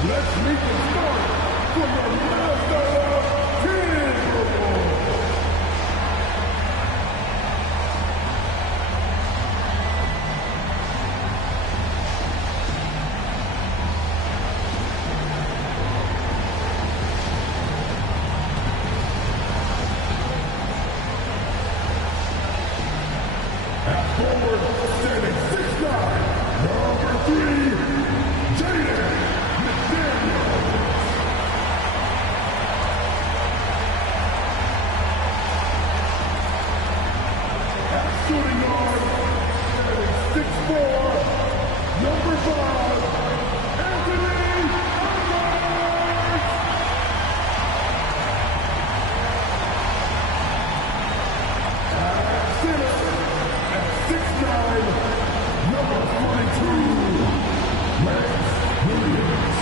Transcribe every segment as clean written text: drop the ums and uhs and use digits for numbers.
Let's make it start for the Minnesota Timberwolves. At forward, standing 6'9", number 3, Jaden McDaniels. At shooting guard, standing 6'4", number 5, Anthony Edwards. At center, at 6'9", number 42, Lance Williams.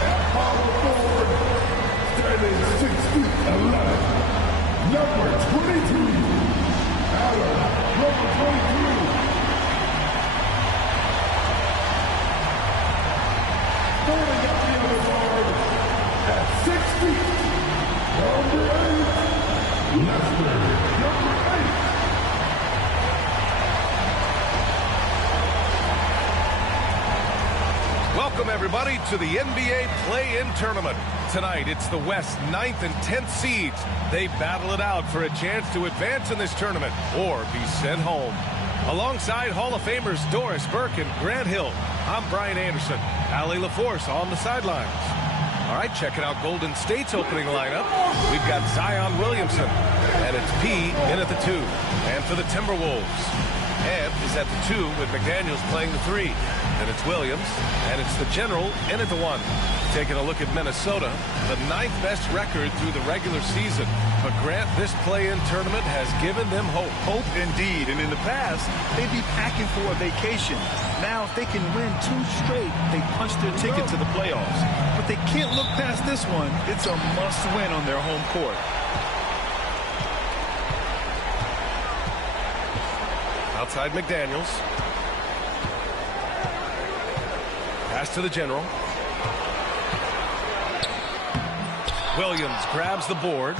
At power forward, standing 6'11", number 22, Allen, number 22. Starting at the other guard, at 6 feet, number 8, Lester, number 8. Welcome, everybody, to the NBA Play In tournament. Tonight, it's the West 9th and 10th seeds. They battle it out for a chance to advance in this tournament or be sent home. Alongside Hall of Famers Doris Burke and Grant Hill, I'm Brian Anderson. Allie LaForce on the sidelines. All right, checking out Golden State's opening lineup. We've got Zion Williamson, and it's P in at the 2. And for the Timberwolves, Ebb is at the 2 with McDaniels playing the 3. And it's Williams, and it's the General in at the 1. Taking a look at Minnesota, the 9th best record through the regular season. But Grant, this play-in tournament has given them hope. Hope indeed, and in the past, they'd be packing for a vacation. Now, if they can win 2 straight, they punch their ticket to the playoffs. But they can't look past this one. It's a must-win on their home court. Outside McDaniels. Pass to the General. Williams grabs the board.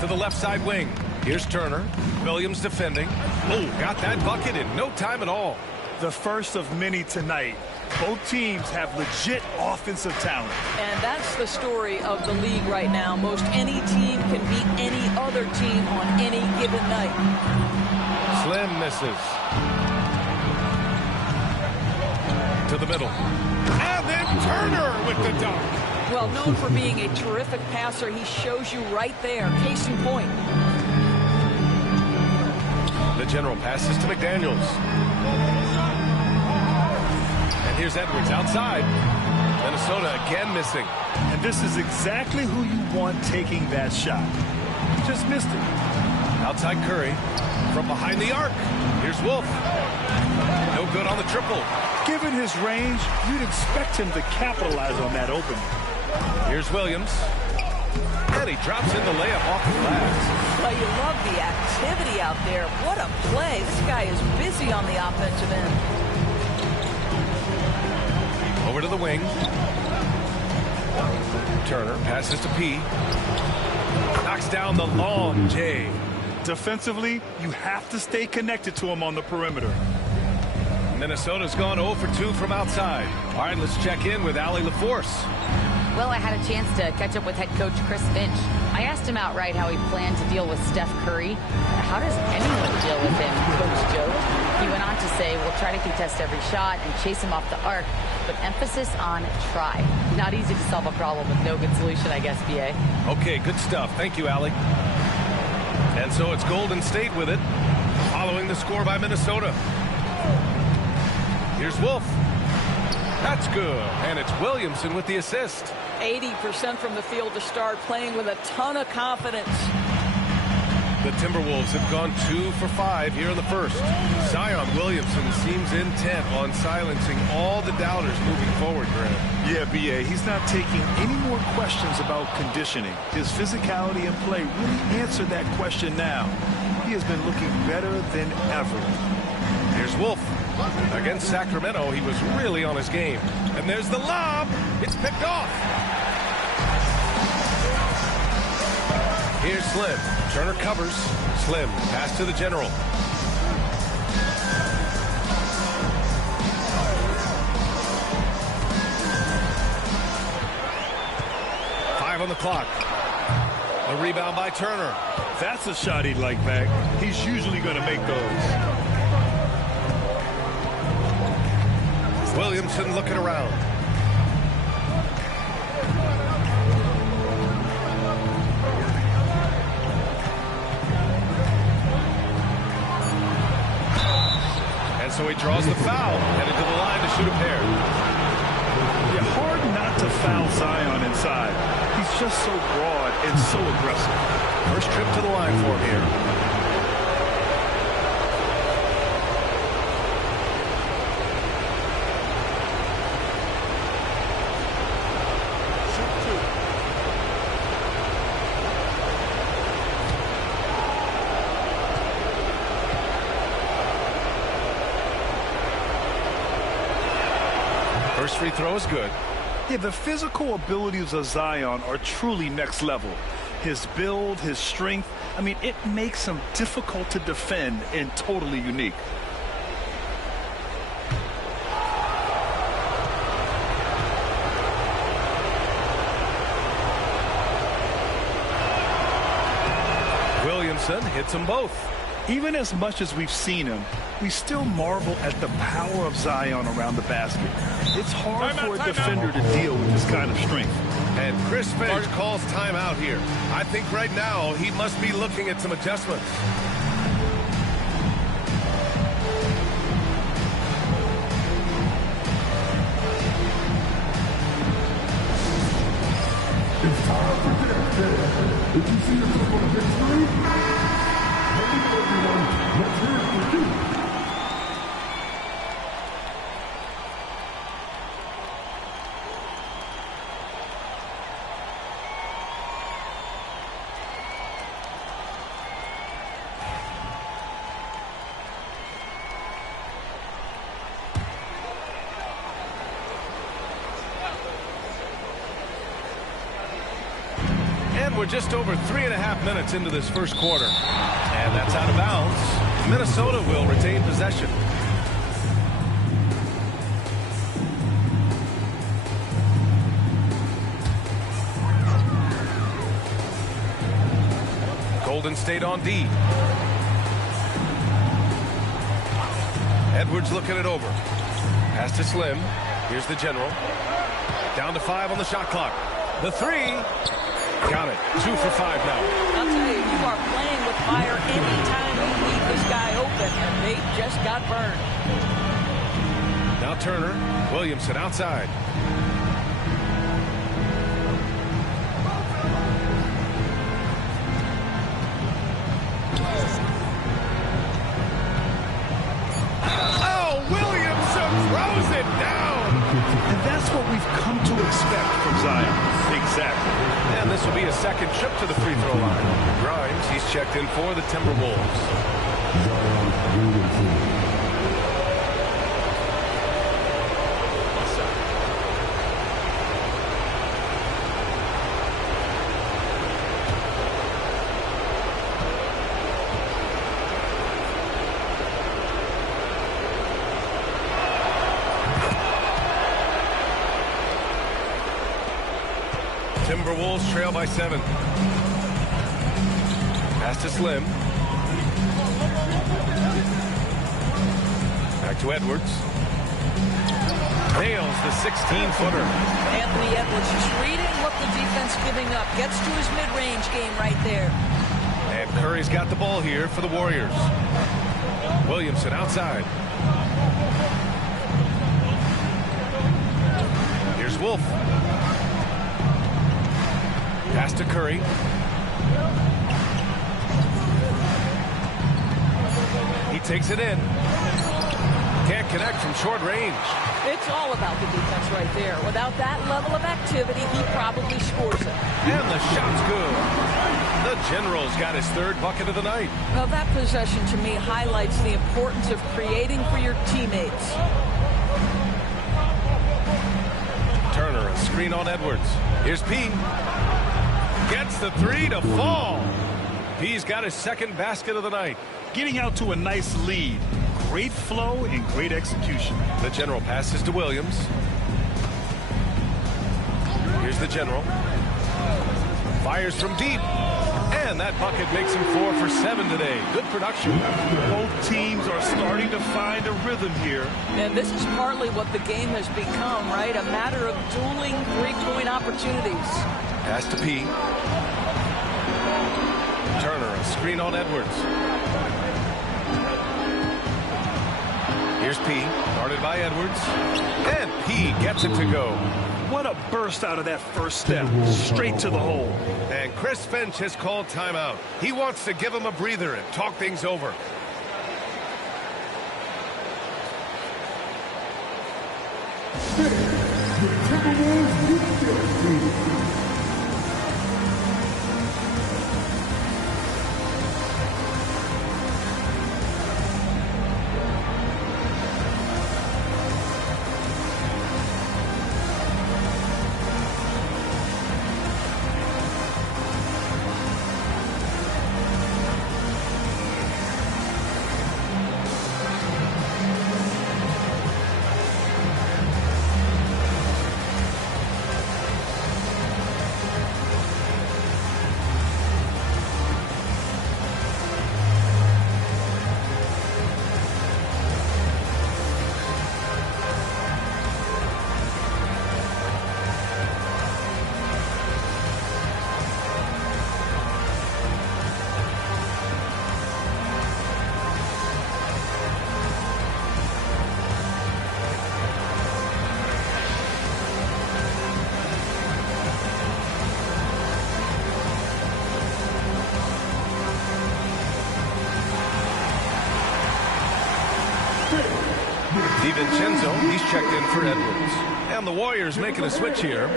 To the left side wing. Here's Turner. Williams defending. Oh, got that bucket in no time at all. The first of many tonight. Both teams have legit offensive talent. And that's the story of the league right now. Most any team can beat any other team on any given night. Slim misses. To the middle. And then Turner with the dunk. Well, known for being a terrific passer, he shows you right there. Case in point. The General passes to McDaniels. And here's Edwards outside. Minnesota again missing. And this is exactly who you want taking that shot. Just missed it. Outside Curry. From behind the arc. Here's Wolf. No good on the triple. Given his range, you'd expect him to capitalize on that opening. Here's Williams. And he drops in the layup off the glass. Well, you love the activity out there. What a play. This guy is busy on the offensive end. Over to the wing. Turner passes to P. Knocks down the long J. Defensively, you have to stay connected to him on the perimeter. Minnesota's gone 0 for 2 from outside. All right, let's check in with Allie LaForce. Well, I had a chance to catch up with head coach Chris Finch. I asked him outright how he planned to deal with Steph Curry. How does anyone deal with him, Coach joked. He went on to say, we'll try to contest every shot and chase him off the arc, but emphasis on try. Not easy to solve a problem with no good solution, I guess, BA. Okay, good stuff. Thank you, Allie. And so it's Golden State with it, following the score by Minnesota. Here's Wolf. That's good. And it's Williamson with the assist. 80% from the field to start, playing with a ton of confidence. The Timberwolves have gone 2 for 5 here in the first. Zion Williamson seems intent on silencing all the doubters moving forward, Grant. Yeah, BA, he's not taking any more questions about conditioning. His physicality and play really answer that question now. He has been looking better than ever. Here's Wolf. Against Sacramento, he was really on his game. And there's the lob. It's picked off. Here's Slim. Turner covers. Slim, pass to the general. On the clock. A rebound by Turner. That's a shot he'd like back. He's usually going to make those. Williamson looking around. And so he draws the foul, headed to the line to shoot a pair. Yeah, hard not to foul Zion inside. He's just so broad and so aggressive. First trip to the line for him here. First free throw is good. Yeah, the physical abilities of Zion are truly next level. His build, his strength, I mean, it makes him difficult to defend and totally unique. Williamson hits them both. Even as much as we've seen him, we still marvel at the power of Zion around the basket. It's hard for a defender to deal with this kind of strength. And Chris Finch calls timeout here. I think right now he must be looking at some adjustments. It's time for Death. If you see yourself on a big screen, hello everyone, let's hear it for you. We're just over 3.5 minutes into this first quarter. And that's out of bounds. Minnesota will retain possession. Golden State on D. Edwards looking it over. Pass to Slim. Here's the general. Down to 5 on the shot clock. The three. Got it. 2 for 5 now. I'll tell you, you are playing with fire anytime you leave this guy open, and they just got burned. Now Turner. Williamson outside. Oh, Williamson throws it down. And that's what we've come to expect from Zion. Exactly. And this will be a second trip to the free throw line. Grimes, he's checked in for the Timberwolves. Timberwolves trail by 7. Pass to Slim. Back to Edwards. Nails the 16-footer. Anthony Edwards is reading what the defense giving up. Gets to his mid-range game right there. And Curry's got the ball here for the Warriors. Williamson outside. Here's Wolf. Pass to Curry. He takes it in. Can't connect from short range. It's all about the defense right there. Without that level of activity, he probably scores it. And the shot's good. The General's got his third bucket of the night. Well, that possession to me highlights the importance of creating for your teammates. Turner, a screen on Edwards. Here's P. Gets the three to fall. P's got his second basket of the night. Getting out to a nice lead. Great flow and great execution. The General passes to Williams. Here's the General. Fires from deep. And that bucket makes him 4 for 7 today. Good production. Both teams are starting to find a rhythm here. And this is partly what the game has become, right? A matter of dueling three-point opportunities. Pass to P. Turner, a screen on Edwards. Here's P, guarded by Edwards. And P gets it to go. What a burst out of that first step. Straight to the hole. And Chris Finch has called timeout. He wants to give him a breather and talk things over. DiVincenzo, he's checked in for Edwards. And the Warriors making a switch here.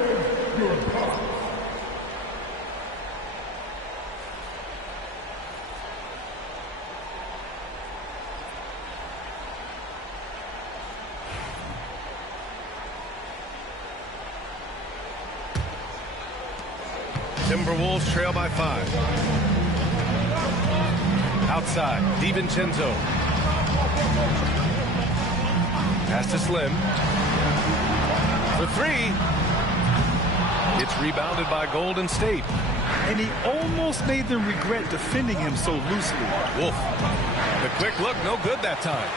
Timberwolves trail by 5. Outside, DiVincenzo. Pass to Slim. For 3. It's rebounded by Golden State. And he almost made them regret defending him so loosely. Wolf. The quick look, no good that time.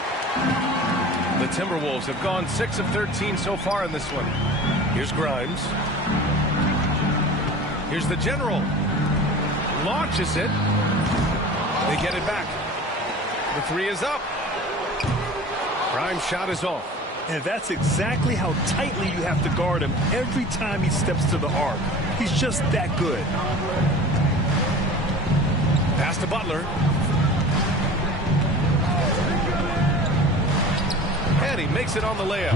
The Timberwolves have gone 6 of 13 so far in this one. Here's Grimes. Here's the General. Launches it. They get it back. The 3 is up. Grimes' shot is off. And that's exactly how tightly you have to guard him every time he steps to the arc. He's just that good. Pass to Butler. And he makes it on the layup.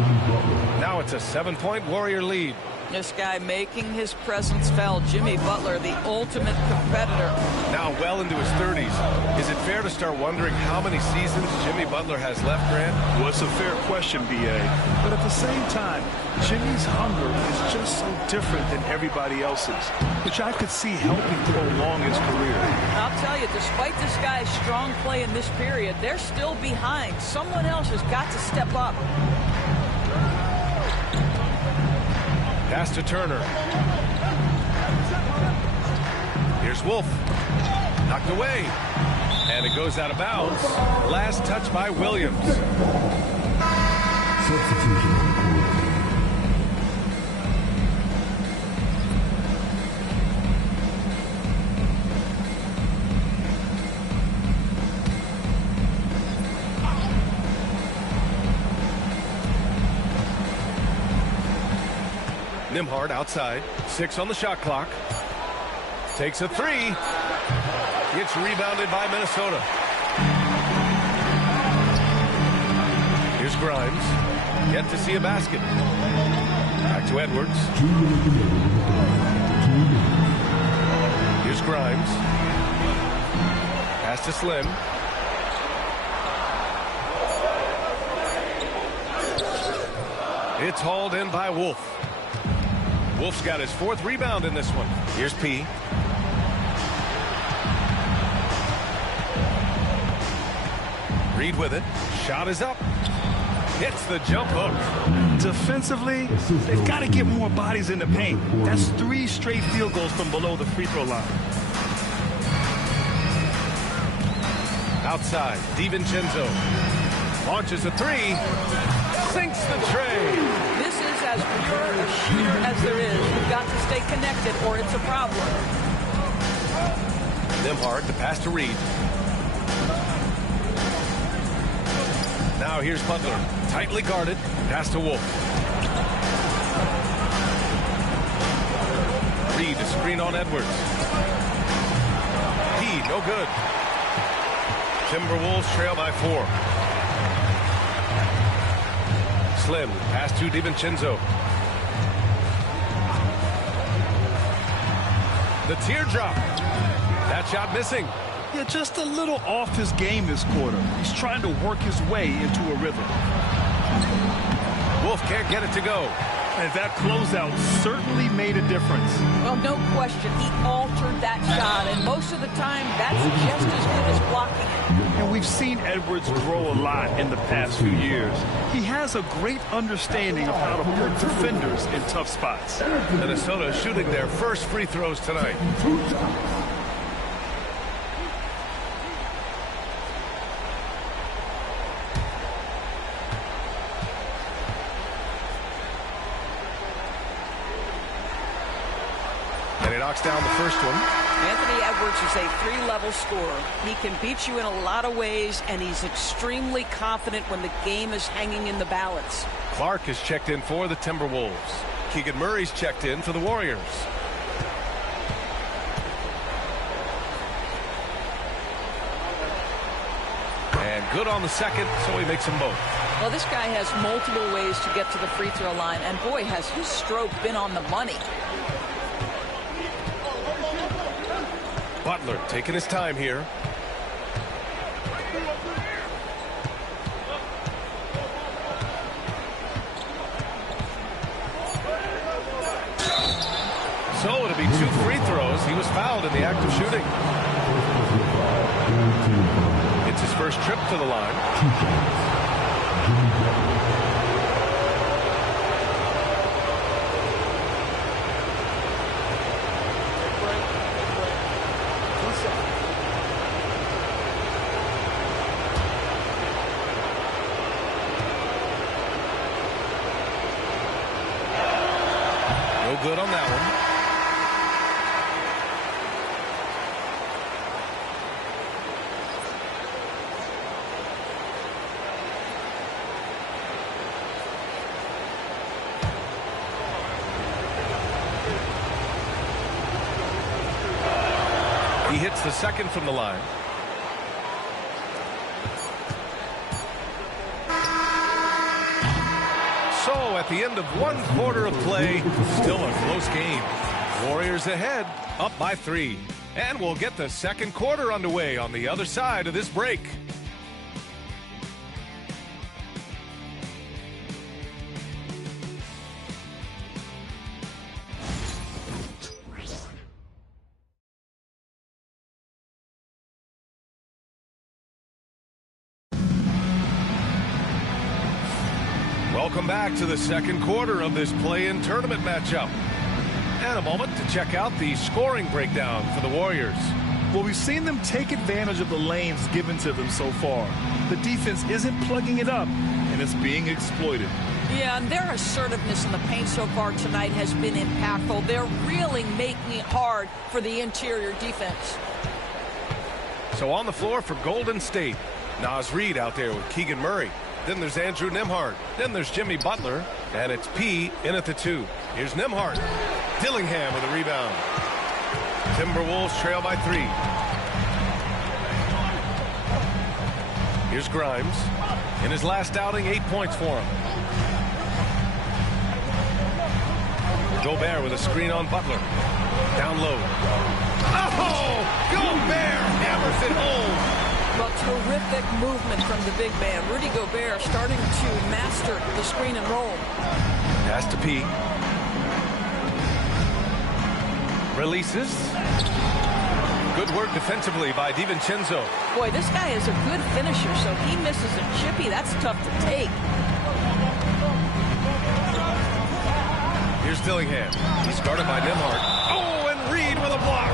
Now it's a 7-point Warrior lead. This guy making his presence felt. Jimmy Butler, the ultimate competitor. Now well into his 30s. Is it fair to start wondering how many seasons Jimmy Butler has left, Grant? Well, it's a fair question, B.A. But at the same time, Jimmy's hunger is just so different than everybody else's, which I could see helping prolong his career. I'll tell you, despite this guy's strong play in this period, they're still behind. Someone else has got to step up. Pass to Turner. Here's Wolf. Knocked away. And it goes out of bounds. Last touch by Williams. Substitution. Nembhard outside. 6 on the shot clock. Takes a 3. Gets rebounded by Minnesota. Here's Grimes. Yet to see a basket. Back to Edwards. Here's Grimes. Pass to Slim. It's hauled in by Wolf. Wolf's got his 4th rebound in this one. Here's P. Reed with it. Shot is up. Hits the jump hook. Defensively, they've got to get more bodies in the paint. That's 3 straight field goals from below the free throw line. Outside, DiVincenzo launches a 3, sinks the tray. This is as pure a shooter as there is. You've got to stay connected or it's a problem. Nembhard to pass to Reed. Now here's Butler, tightly guarded, pass to Wolf. Reed to screen on Edwards. He, no good. Timberwolves trail by 4. Slim, pass to DiVincenzo. The teardrop. That shot missing. Yeah, just a little off his game this quarter. He's trying to work his way into a rhythm. Wolf can't get it to go. And that closeout certainly made a difference. Well, no question. He altered that shot, and most of the time, that's just as good as blocking it. And we've seen Edwards grow a lot in the past few years. He has a great understanding of how to put defenders in tough spots. Minnesota shooting their first free throws tonight. And he knocks down the first one. Anthony Edwards is a 3-level scorer. He can beat you in a lot of ways, and he's extremely confident when the game is hanging in the balance. Clark is checked in for the Timberwolves. Keegan Murray's checked in for the Warriors. And good on the second, so he makes them both. Well, this guy has multiple ways to get to the free throw line, and boy, has his stroke been on the money. Butler taking his time here. So it'll be 2 free throws. He was fouled in the act of shooting. It's his first trip to the line. No good on that one. He hits the second from the line. So at the end of 1 quarter of play, still a close game. Warriors ahead, up by 3. And we'll get the second quarter underway on the other side of this break. Welcome back to the second quarter of this play-in tournament matchup. And a moment to check out the scoring breakdown for the Warriors. Well, we've seen them take advantage of the lanes given to them so far. The defense isn't plugging it up, and it's being exploited. Yeah, and their assertiveness in the paint so far tonight has been impactful. They're really making it hard for the interior defense. So on the floor for Golden State, Naz Reid out there with Keegan Murray. Then there's Andrew Nembhard. Then there's Jimmy Butler. And it's P in at the 2. Here's Nembhard. Dillingham with a rebound. Timberwolves trail by 3. Here's Grimes. In his last outing, 8 points for him. Gobert with a screen on Butler. Down low. Oh! Gobert hammers it home. terrific movement from the big man. Rudy Gobert starting to master the screen and roll. Pass to P. Releases. Good work defensively by DiVincenzo. Boy, this guy is a good finisher, so he misses a chippy. That's tough to take. Here's Dillingham. He's guarded by Nembhard. Oh, and Reed with a block.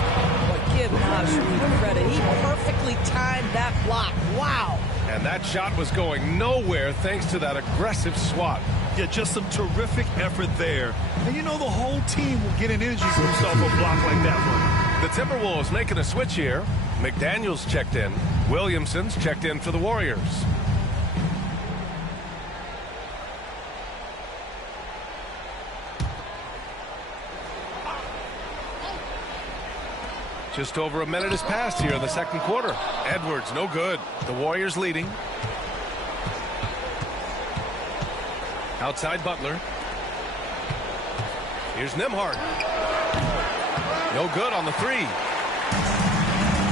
But give Naz Reid credit. He perfectly timed that block. Wow. And that shot was going nowhere thanks to that aggressive swat. Yeah, just some terrific effort there. And you know the whole team will get an energy boost off a block like that one. The Timberwolves making a switch here. McDaniels checked in. Williamson's checked in for the Warriors. Just over a minute has passed here in the second quarter. Edwards, no good. The Warriors leading. Outside Butler. Here's Nembhard. No good on the three.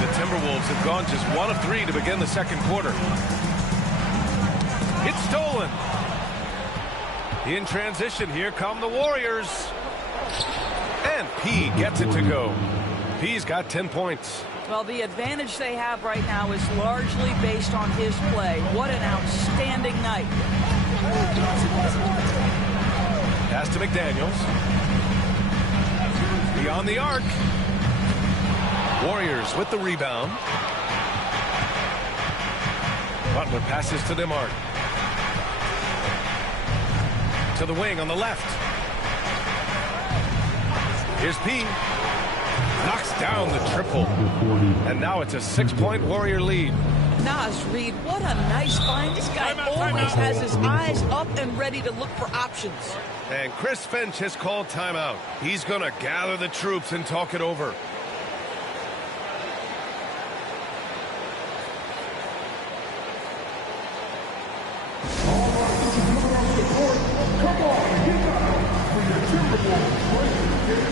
The Timberwolves have gone just 1 of 3 to begin the second quarter. It's stolen. In transition, here come the Warriors. And P gets it to go. P's got 10 points. Well, the advantage they have right now is largely based on his play. What an outstanding night. Pass to McDaniels. Beyond the arc. Warriors with the rebound. Butler passes to Nembhard. To the wing on the left. Here's P. Knocks down the triple. And now it's a 6-point Warrior lead. Naz Reid, what a nice find. This guy always has his eyes up and ready to look for options. And Chris Finch has called timeout. He's going to gather the troops and talk it over. Come on, get down for your Timberwolves Play In.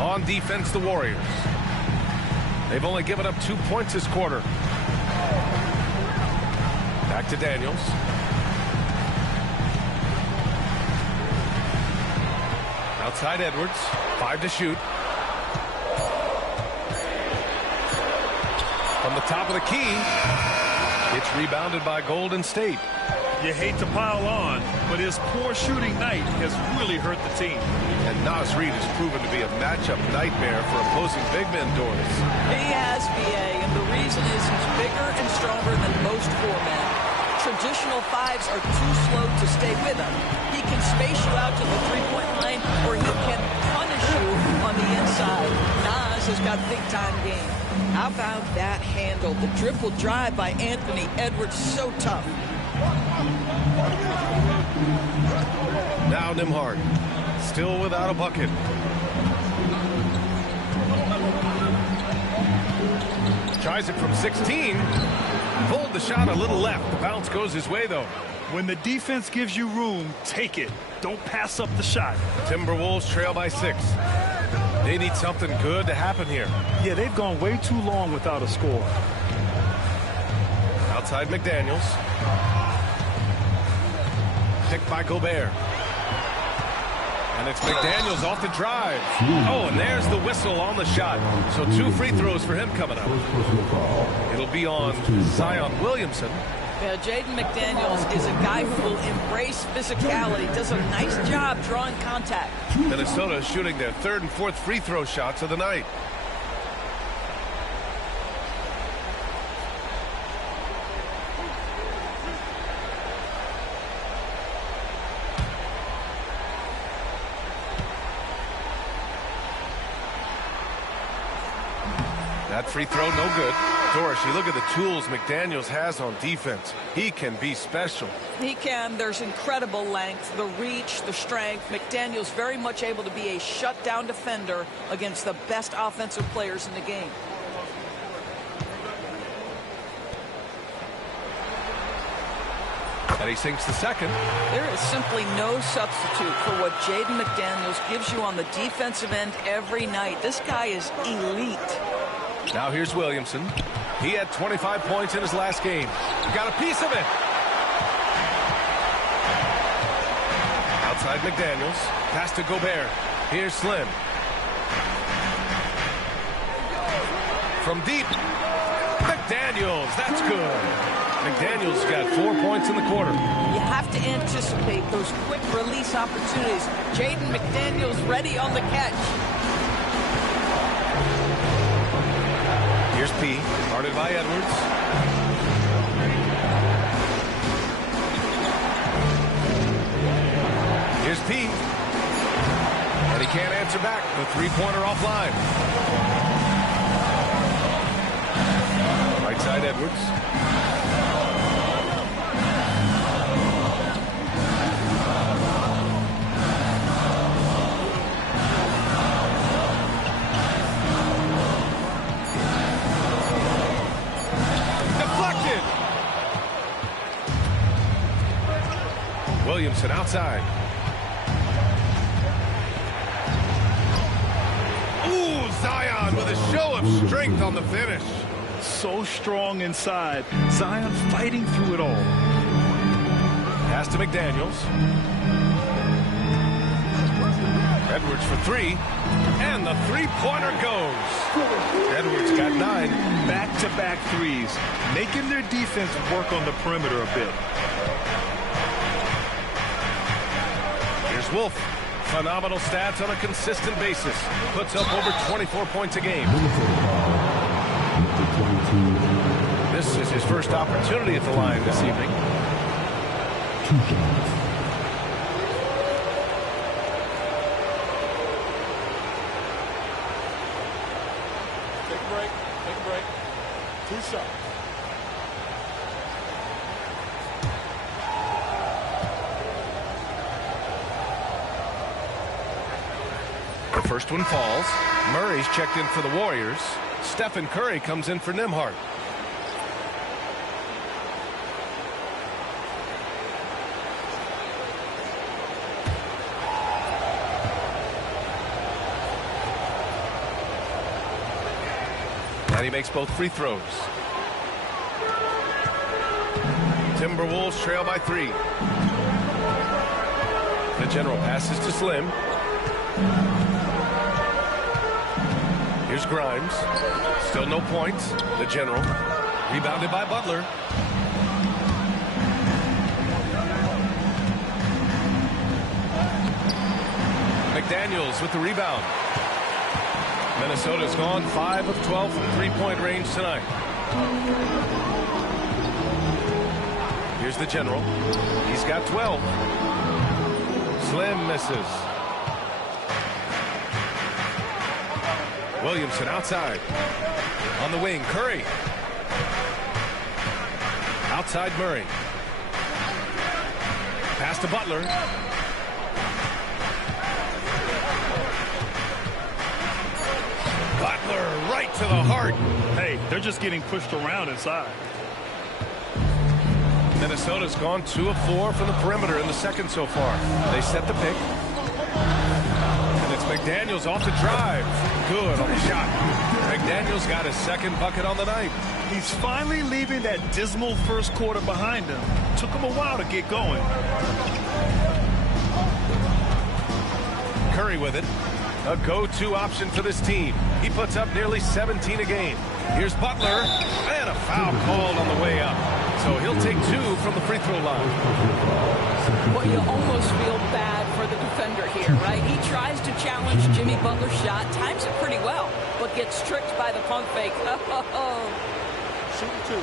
On defense, the Warriors. They've only given up 2 points this quarter. Back to Daniels. Outside Edwards. 5 to shoot. From the top of the key. It's rebounded by Golden State. You hate to pile on, but his poor shooting night has really hurt the team. And Naz Reid has proven to be a matchup nightmare for opposing big men, Doris. He has, BA, and the reason is he's bigger and stronger than most 4 men. Traditional 5s are too slow to stay with him. He can space you out to the three-point line, or he can punish you on the inside. Naz has got big-time game. How about that handle? The dribble drive by Anthony Edwards, so tough. Now Nembhard, still without a bucket. Tries it from 16. Pulled the shot a little left. The bounce goes his way, though. When the defense gives you room, take it. Don't pass up the shot. Timberwolves trail by 6. They need something good to happen here. Yeah, they've gone way too long without a score. Outside McDaniels. Picked by Gobert. And it's McDaniels off the drive. Oh, and there's the whistle on the shot. So 2 free throws for him coming up. It'll be on Zion Williamson. Yeah, Jaden McDaniels is a guy who will embrace physicality, does a nice job drawing contact. Minnesota shooting their 3rd and 4th free throw shots of the night. That free throw, no good. Doris, you look at the tools McDaniels has on defense. He can be special. He can. There's incredible length, the reach, the strength. McDaniels very much able to be a shutdown defender against the best offensive players in the game. And he sinks the second. There is simply no substitute for what Jaden McDaniels gives you on the defensive end every night. This guy is elite. Now here's Williamson. He had 25 points in his last game. He got a piece of it. Outside McDaniels. Pass to Gobert. Here's Slim. From deep. McDaniels. That's good. McDaniels got 4 points in the quarter. You have to anticipate those quick release opportunities. Jaden McDaniels ready on the catch. Here's P, guarded by Edwards. Here's P. And he can't answer back. The three-pointer offline. Right side Edwards. Williamson outside. Ooh, Zion with a show of strength on the finish. So strong inside. Zion fighting through it all. Pass to McDaniels. Edwards for 3. And the three-pointer goes. Edwards got 9. Back-to-back threes. Making their defense work on the perimeter a bit. Wolf, phenomenal stats on a consistent basis. Puts up over 24 points a game. This is his first opportunity at the line this evening. 2 shots. Take a break. Take a break. 2 shots. The first one falls. Murray's checked in for the Warriors. Stephen Curry comes in for Nembhard. And he makes both free throws. Timberwolves trail by 3. The general passes to Slim. Here's Grimes. Still no points. The general. Rebounded by Butler. McDaniels with the rebound. Minnesota's gone 5 of 12 from three-point range tonight. Here's the general. He's got 12. Slim misses. Williamson outside. On the wing, Curry. Outside Murray. Pass to Butler. Butler, right to the heart. Hey, they're just getting pushed around inside. Minnesota's gone 2 of 4 from the perimeter in the second so far. They set the pick. And it's McDaniels off the drive. Good on the shot. McDaniels got his second bucket on the night. He's finally leaving that dismal first quarter behind him. Took him a while to get going. Curry with it. A go-to option for this team. He puts up nearly 17 a game. Here's Butler. And a foul called on the way up. So he'll take 2 from the free throw line. Well, you almost feel bad for the defender here, right? He tries to challenge Jimmy Butler's shot, times it pretty well, but gets tricked by the pump fake. Shooting 2.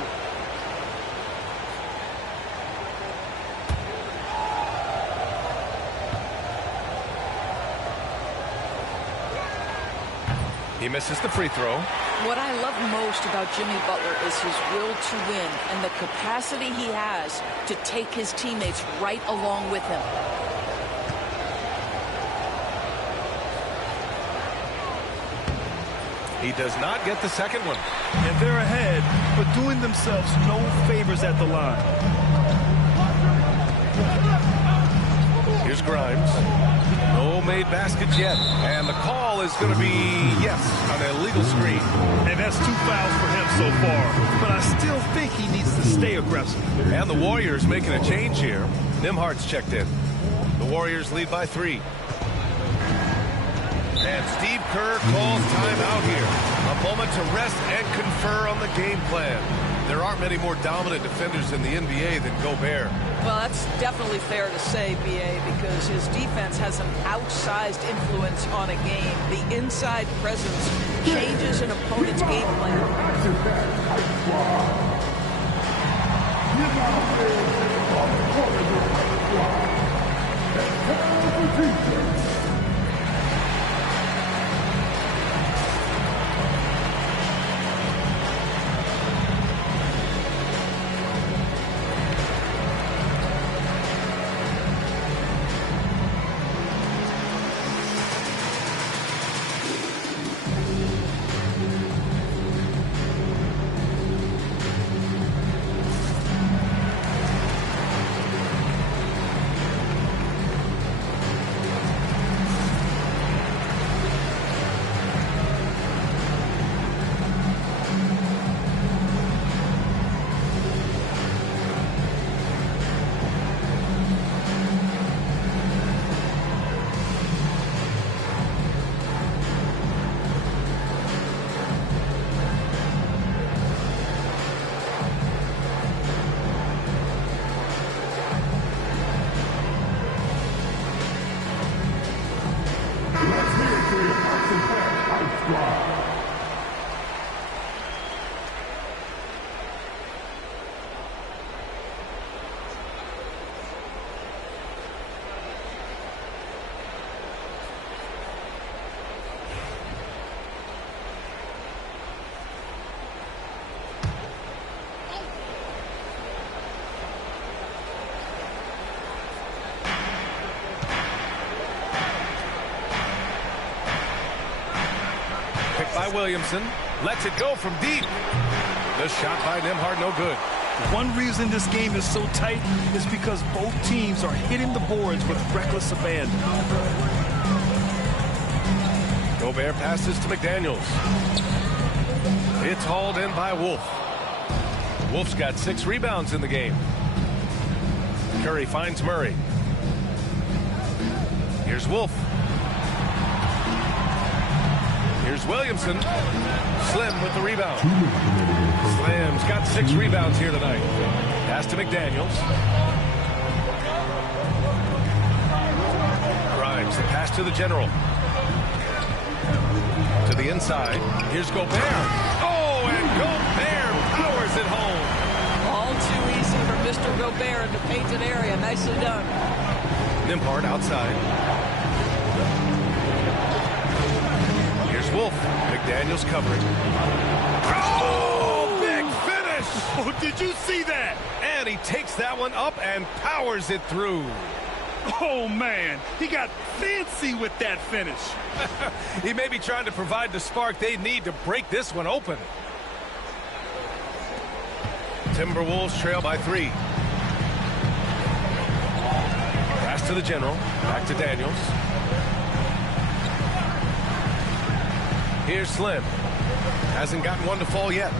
He misses the free throw. What I love most about Jimmy Butler is his will to win and the capacity he has to take his teammates right along with him. He does not get the second one. And they're ahead, but doing themselves no favors at the line. Here's Grimes. No made baskets yet. And the call is going to be, yes, an illegal screen. And that's 2 fouls for him so far. But I still think he needs to stay aggressive. And the Warriors making a change here. Nimhard's checked in. The Warriors lead by 3. And Steve Kerr calls timeout here. A moment to rest and confer on the game plan. There aren't many more dominant defenders in the NBA than Gobert. Well, that's definitely fair to say, B.A., because his defense has an outsized influence on a game. The inside presence changes an opponent's game plan. By Williamson. Lets it go from deep. The shot by Nimhard, no good. One reason this game is so tight is because both teams are hitting the boards with reckless abandon. Gobert passes to McDaniels. It's hauled in by Wolf. Wolf's got 6 rebounds in the game. Curry finds Murray. Here's Wolf. Here's Williamson. Slim with the rebound. Slim's got 6 rebounds here tonight. Pass to McDaniels. Grimes, the pass to the general. To the inside. Here's Gobert. Oh, and Gobert powers it home. All too easy for Mr. Gobert in the painted area. Nicely done. Nimhard outside. Wolf. McDaniels covering. Oh, big finish! Oh, did you see that? And he takes that one up and powers it through. Oh, man, he got fancy with that finish. He may be trying to provide the spark they need to break this one open. Timberwolves trail by 3. Pass to the general. Back to Daniels. Here's Slim. Hasn't gotten one to fall yet.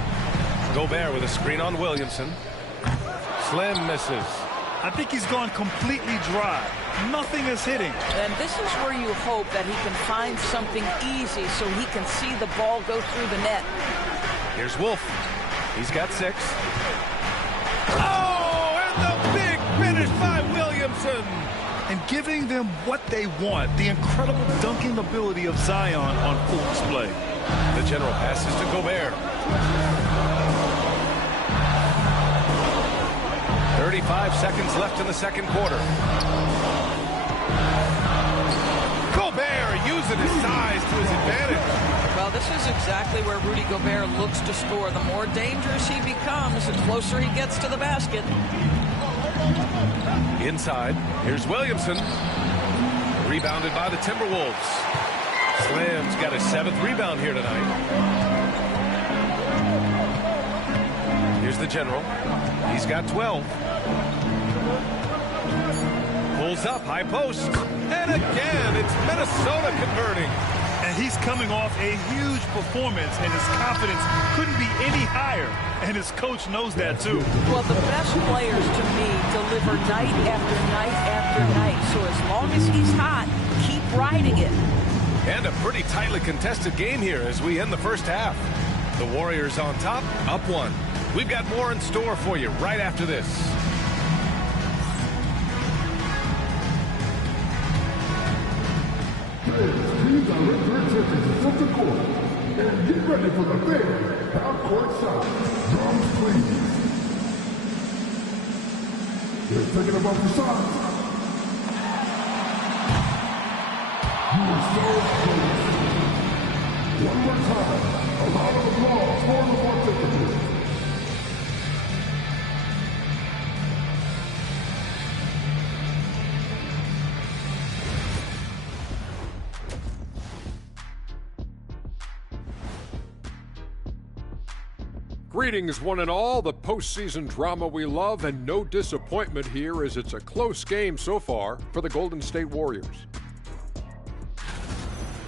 Gobert with a screen on Williamson. Slim misses. I think he's gone completely dry. Nothing is hitting. And this is where you hope that he can find something easy so he can see the ball go through the net. Here's Wolf. He's got 6. Oh, and the big finish by Williamson. And giving them what they want, the incredible dunking ability of Zion on full display. The general passes to Gobert. 35 seconds left in the second quarter. Gobert using his size to his advantage. Well, this is exactly where Rudy Gobert looks to score. The more dangerous he becomes, the closer he gets to the basket. Inside, here's Williamson. Rebounded by the Timberwolves. Slim's got his 7th rebound here tonight. Here's the general. He's got 12. Pulls up, high post. And again, it's Minnesota converting. And he's coming off a huge performance, and his confidence couldn't be any higher. And his coach knows that, too. Well, the best players, to me, deliver night after night after night. So as long as he's hot, keep riding it. And a pretty tightly contested game here as we end the first half. The Warriors on top, up 1. We've got more in store for you right after this. Please direct your attention to center court and get ready for the big half-court shot. Drums, please. They're taking about the shot. You are so close. One more time. A round of applause for the participants. Greetings, one and all. The postseason drama we love, and no disappointment here as it's a close game so far for the Golden State Warriors.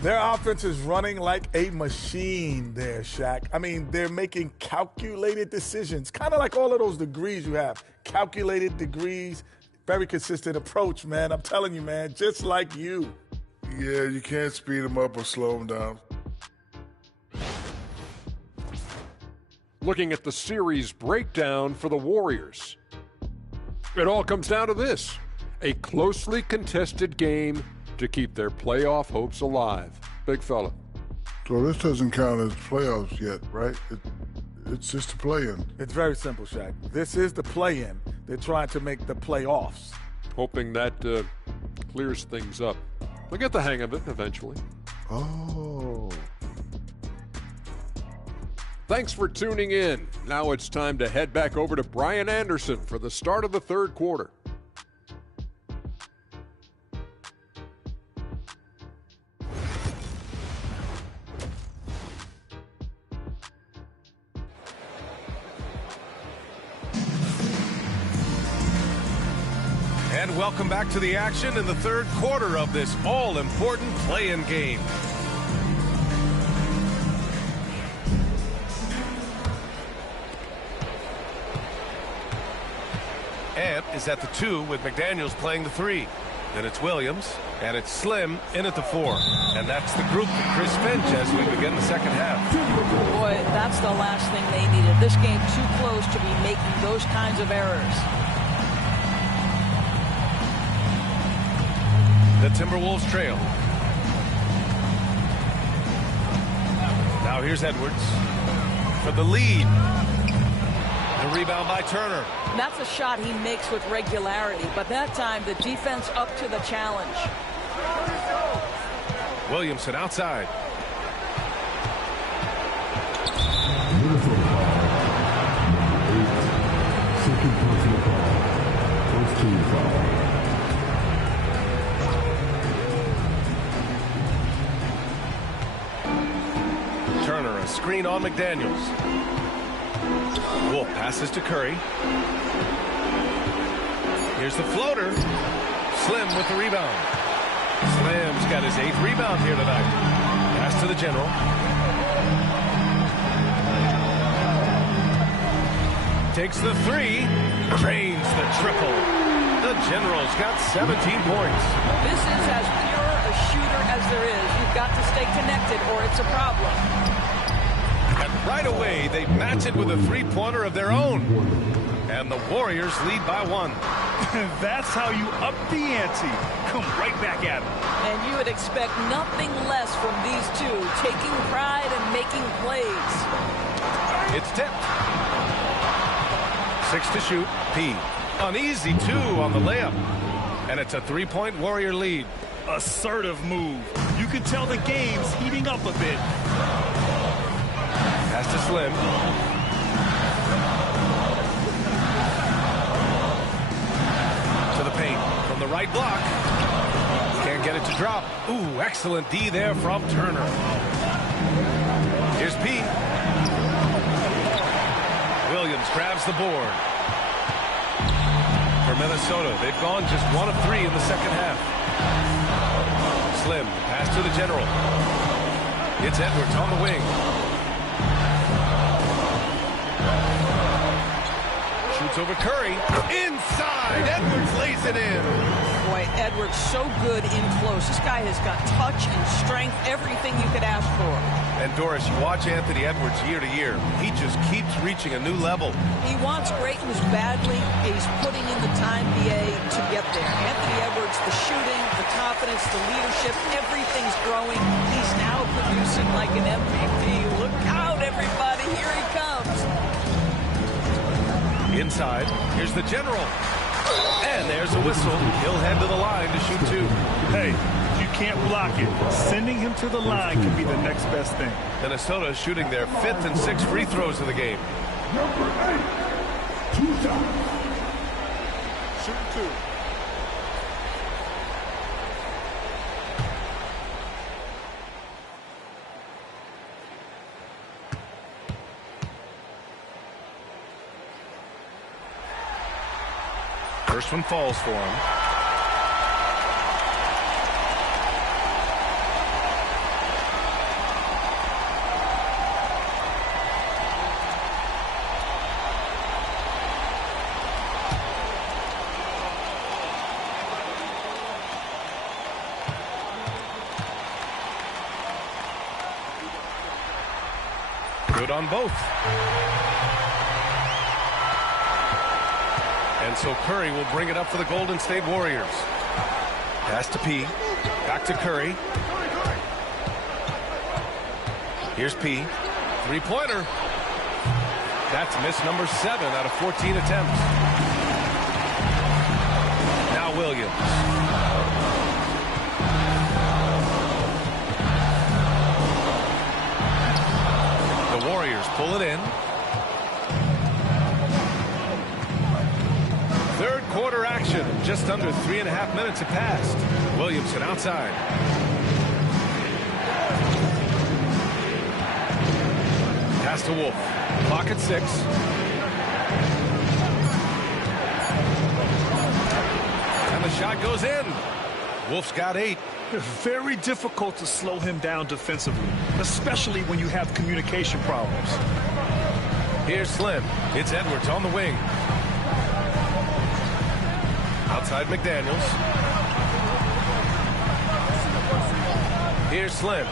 Their offense is running like a machine there, Shaq. I mean, they're making calculated decisions, kind of like all of those degrees you have. Calculated degrees, very consistent approach, man. I'm telling you, man, just like you. Yeah, you can't speed them up or slow them down. Looking at the series breakdown for the Warriors. It all comes down to this: a closely contested game to keep their playoff hopes alive. Big fella. So this doesn't count as playoffs yet, right? It's just a play-in. It's very simple, Shaq. This is the play-in. They're trying to make the playoffs. Hoping that clears things up. They'll get the hang of it eventually. Oh. Thanks for tuning in. Now it's time to head back over to Brian Anderson for the start of the third quarter. And welcome back to the action in the third quarter of this all-important play-in game. Ant is at the 2 with McDaniels playing the 3. Then it's Williams, and it's Slim in at the 4. And that's the group for Chris Finch as we begin the second half. Boy, that's the last thing they needed. This game too close to be making those kinds of errors. The Timberwolves trail. Now here's Edwards for the lead. The rebound by Turner. That's a shot he makes with regularity, but that time the defense up to the challenge. Williamson outside. Minnesota foul. Number 8. Second personal foul. First team foul. Turner, a screen on McDaniels. Wolf passes to Curry. Here's the floater. Slim with the rebound. Slim's got his 8th rebound here tonight. Pass to the general. Takes the 3. Drains the triple. The general's got 17 points. This is as pure a shooter as there is. You've got to stay connected or it's a problem. And right away, they match it with a three-pointer of their own. And the Warriors lead by 1. That's how you up the ante. Come right back at them. And you would expect nothing less from these two, taking pride and making plays. It's tipped. 6 to shoot. P. An easy 2 on the layup. And it's a 3-point Warrior lead. Assertive move. You can tell the game's heating up a bit. Pass to Slim. To the paint from the right block. Can't get it to drop. Ooh, excellent D there from Turner. Here's P. Williams grabs the board. For Minnesota, they've gone just 1 of 3 in the second half. Slim, pass to the general. It's Edwards on the wing. Shoots over Curry. Inside, Edwards lays it in. Boy, Edwards so good in close. This guy has got touch and strength, everything you could ask for. And Doris, you watch Anthony Edwards year to year. He just keeps reaching a new level. He wants greatness badly. He's putting in the time, BA, to get there. Anthony Edwards, the shooting, the confidence, the leadership, everything's growing. He's now producing like an MVP. Look out, everybody. Here he comes. Inside, here's the general. And there's a whistle. He'll head to the line to shoot 2. Hey, you can't block it. Sending him to the line can be the next best thing. Minnesota shooting their 5th and 6th free throws of the game. Number 8. 2 shots. Shoot 2. First one falls for him. Good on both. And so Curry will bring it up for the Golden State Warriors. Pass to P. Back to Curry. Here's P. Three-pointer. That's miss number 7 out of 14 attempts. Now Williams. The Warriors pull it in. Third quarter action. Just under 3.5 minutes have passed. Williamson outside. Pass to Wolf. Clock at 6. And the shot goes in. Wolf's got 8. Very difficult to slow him down defensively, especially when you have communication problems. Here's Slim. It's Edwards on the wing. Outside McDaniels. Here's Slim.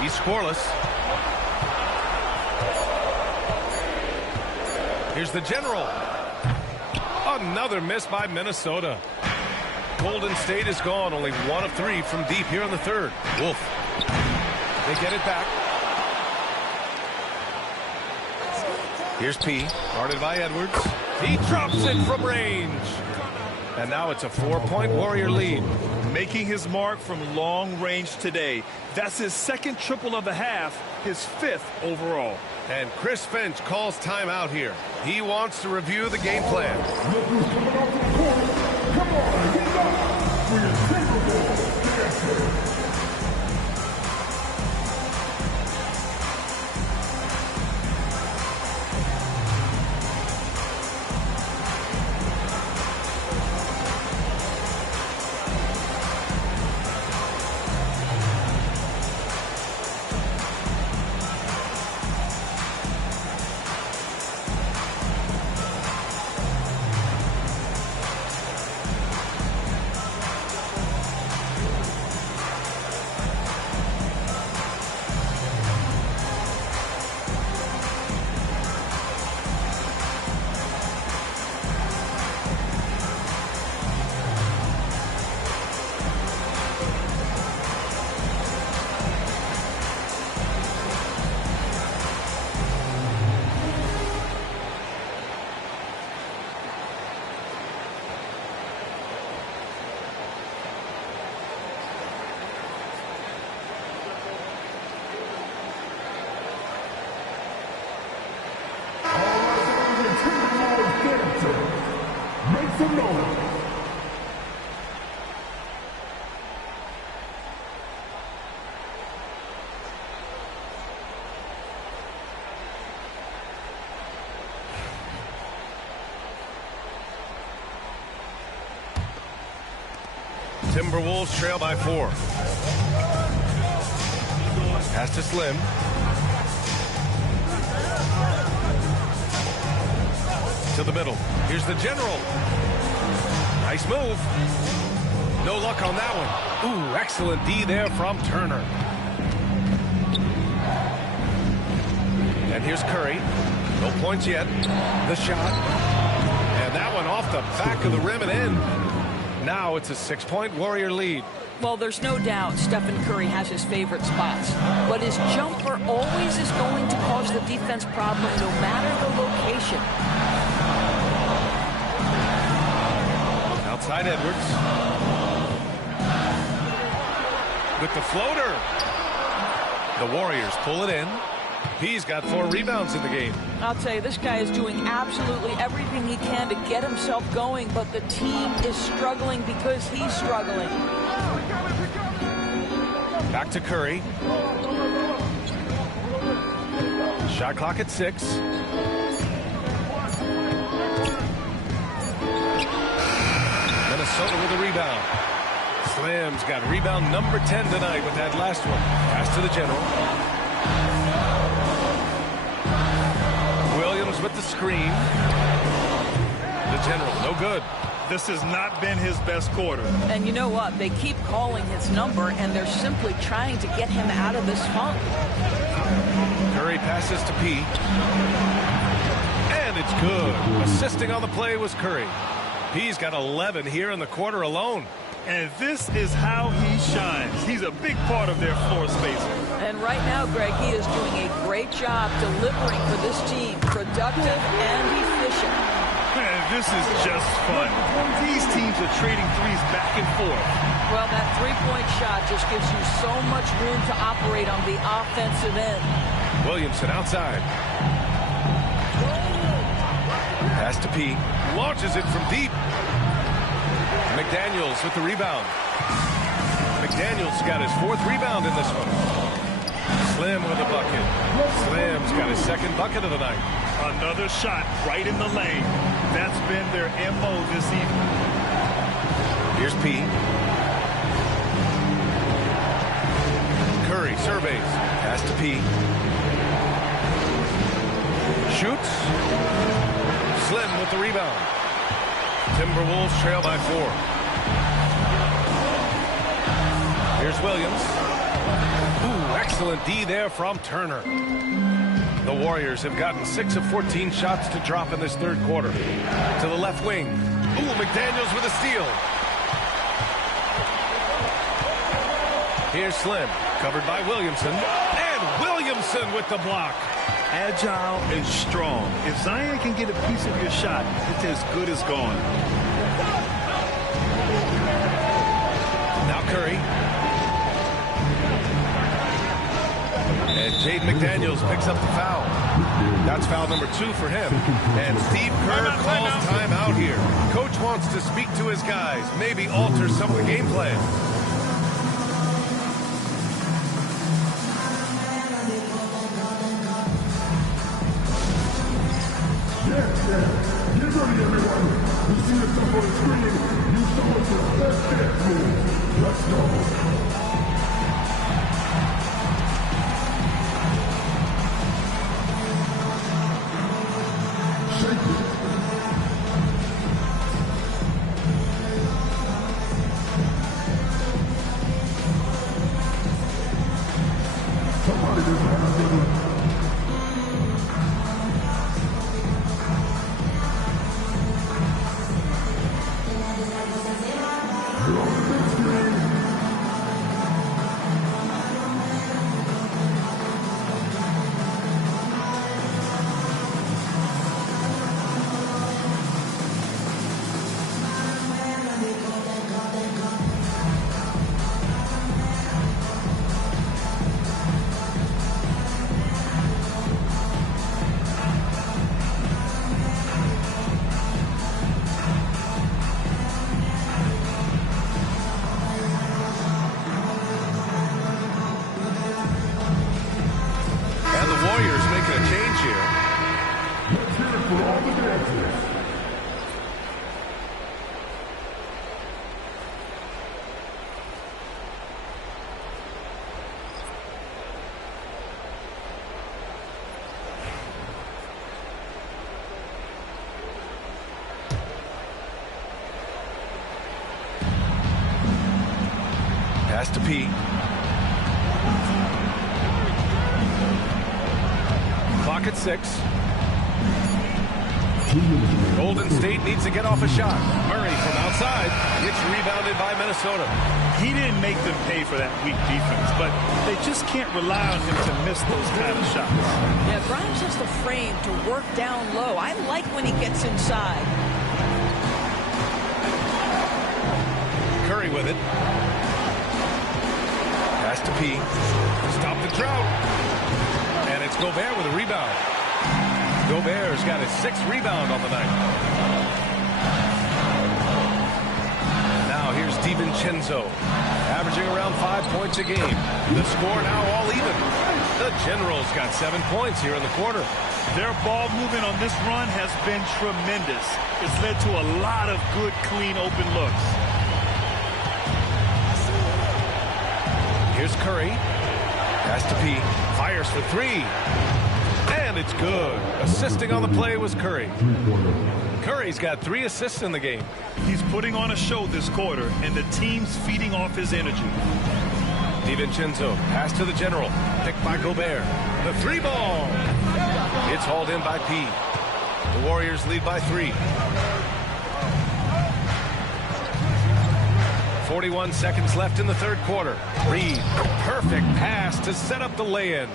He's scoreless. Here's the general. Another miss by Minnesota. Golden State is gone. Only 1 of 3 from deep here in the third. Wolf. They get it back. Here's P. Guarded by Edwards. He drops it from range. And now it's a 4-point Warrior lead. Making his mark from long range today. That's his 2nd triple of the half, his 5th overall. And Chris Finch calls timeout here. He wants to review the game plan. Look who's coming off the court. Come on, get up for your Timberwolves. Phenomenal. Timberwolves trail by 4. Pass to Slim. To the middle. Here's the general. Nice move. No luck on that one. Ooh, excellent D there from Turner. And here's Curry. No points yet. The shot. And that one off the back of the rim and in. Now it's a 6-point Warrior lead. Well, there's no doubt Stephen Curry has his favorite spots, but his jumper always is going to cause the defense problem no matter the location. Outside Edwards. With the floater. The Warriors pull it in. He's got 4 rebounds in the game. I'll tell you, this guy is doing absolutely everything he can to get himself going, but the team is struggling because he's struggling. Back to Curry. Shot clock at 6. Minnesota with a rebound. Slim's got rebound number 10 tonight with that last one. Pass to the general. Williams with the screen. The general, no good. This has not been his best quarter. And you know what? They keep calling his number, and they're simply trying to get him out of this funk. Curry passes to P. And it's good. Assisting on the play was Curry. P's got 11 here in the quarter alone. And this is how he shines. He's a big part of their floor spacing. And right now, Greg, he is doing a great job delivering for this team. Productive and efficient. Man, this is just fun. These teams are trading threes back and forth. Well, that three-point shot just gives you so much room to operate on the offensive end. Williamson outside. Pass to P. Launches it from deep. McDaniels with the rebound. McDaniels got his 4th rebound in this one. Slim with a bucket. Slim's got his 2nd bucket of the night. Another shot right in the lane. That's been their MO this evening. Here's P. Curry surveys. Pass to P. Shoots. Slim with the rebound. Timberwolves trail by 4. Here's Williams. Ooh, excellent D there from Turner. The Warriors have gotten 6 of 14 shots to drop in this 3rd quarter. To the left wing. Ooh, McDaniels with a steal. Here's Slim, covered by Williamson. And Williamson with the block. Agile and strong. If Zion can get a piece of your shot, it's as good as gone. Now Curry. And Jaden McDaniels picks up the foul. That's foul number 2 for him. And Steve Kerr calls timeout here. Coach wants to speak to his guys, maybe alter some of the game plan. Get ready, everyone. You see the stuff on the screen. You saw us the best dance move. Let's go. Somebody just has to for all the dancers. Pass to P. Clock at 6. Golden State needs to get off a shot. Murray from outside. It's rebounded by Minnesota. He didn't make them pay for that weak defense, but they just can't rely on him to miss those kind of shots. Yeah, Grimes has the frame to work down low. I like when he gets inside. Curry with it. Pass to P. Stop the drought. And it's Gobert with a rebound. Gobert's got his 6th rebound on the night. Now here's DiVincenzo, averaging around 5 points a game. The score now all even. The Generals got 7 points here in the quarter. Their ball movement on this run has been tremendous. It's led to a lot of good, clean, open looks. Here's Curry. Pass to P. Fires for 3. And it's good. Assisting on the play was Curry. Curry's got 3 assists in the game. He's putting on a show this quarter, and the team's feeding off his energy. DiVincenzo, pass to the General. Picked by Gobert. The 3-ball. It's hauled in by P. The Warriors lead by 3. 41 seconds left in the 3rd quarter. Reed, perfect pass to set up the lay-in.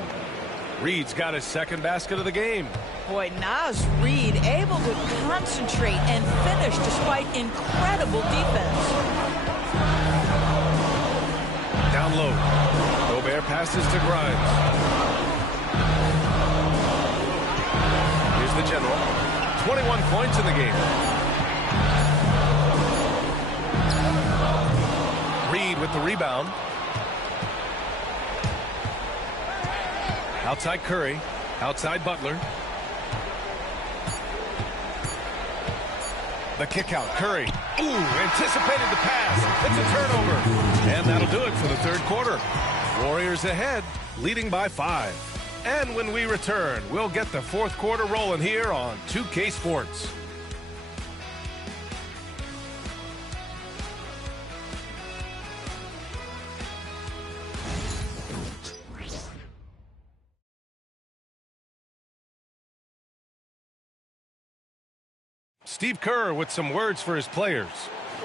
Reed's got his 2nd basket of the game. Boy, Naz Reid able to concentrate and finish despite incredible defense. Down low. Gobert passes to Grimes. Here's the General. 21 points in the game. Reed with the rebound. Outside Curry. Outside Butler. The kick out. Curry. Ooh, anticipated the pass. It's a turnover. And that'll do it for the 3rd quarter. Warriors ahead, leading by 5. And when we return, we'll get the 4th quarter rolling here on 2K Sports. Steve Kerr with some words for his players.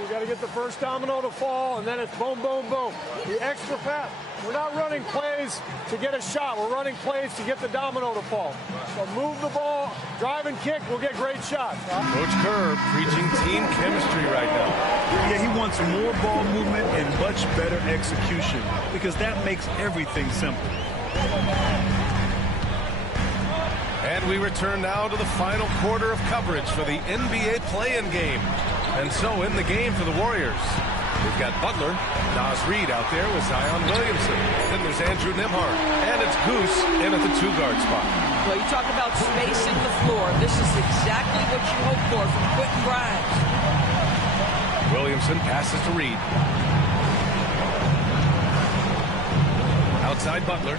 We got to get the first domino to fall, and then it's boom, boom, boom. The extra pass. We're not running plays to get a shot. We're running plays to get the domino to fall. So move the ball, drive and kick, we'll get great shots. Coach Kerr preaching team chemistry right now. Yeah, he wants more ball movement and much better execution because that makes everything simple. And we return now to the final quarter of coverage for the NBA Play-In game. And so in the game for the Warriors, we've got Butler, Naz Reid out there with Zion Williamson. Then there's Andrew Nembhard, and it's Goose in at the 2-guard spot. Well, you talk about spacing the floor. This is exactly what you hope for from Quentin Grimes. Williamson passes to Reid. Outside Butler.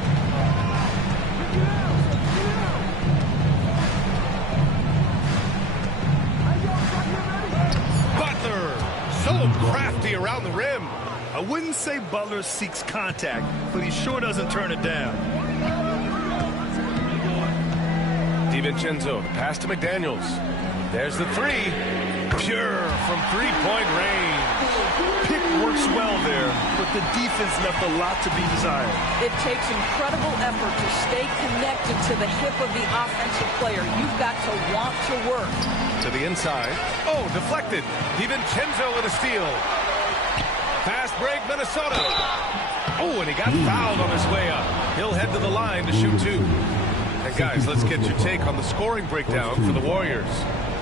So crafty around the rim. I wouldn't say Butler seeks contact, but he sure doesn't turn it down. DiVincenzo, pass to McDaniels. There's the 3. Pure from 3-point range. Pick works well there, but the defense left a lot to be desired. It takes incredible effort to stay connected to the hip of the offensive player. You've got to want to work. To the inside. Oh, deflected. DiVincenzo with a steal. Fast break, Minnesota. Oh, and he got fouled on his way up. He'll head to the line to shoot 2. And guys, let's get your take on the scoring breakdown for the Warriors.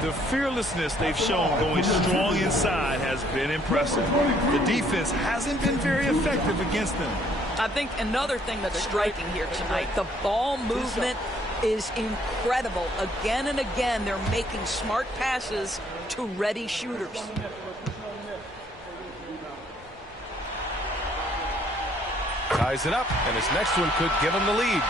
The fearlessness they've shown going strong inside has been impressive. The defense hasn't been very effective against them. I think another thing that's striking here tonight, the ball movement is incredible. Again and again, they're making smart passes to ready shooters. Ties it up, and his next one could give him the lead.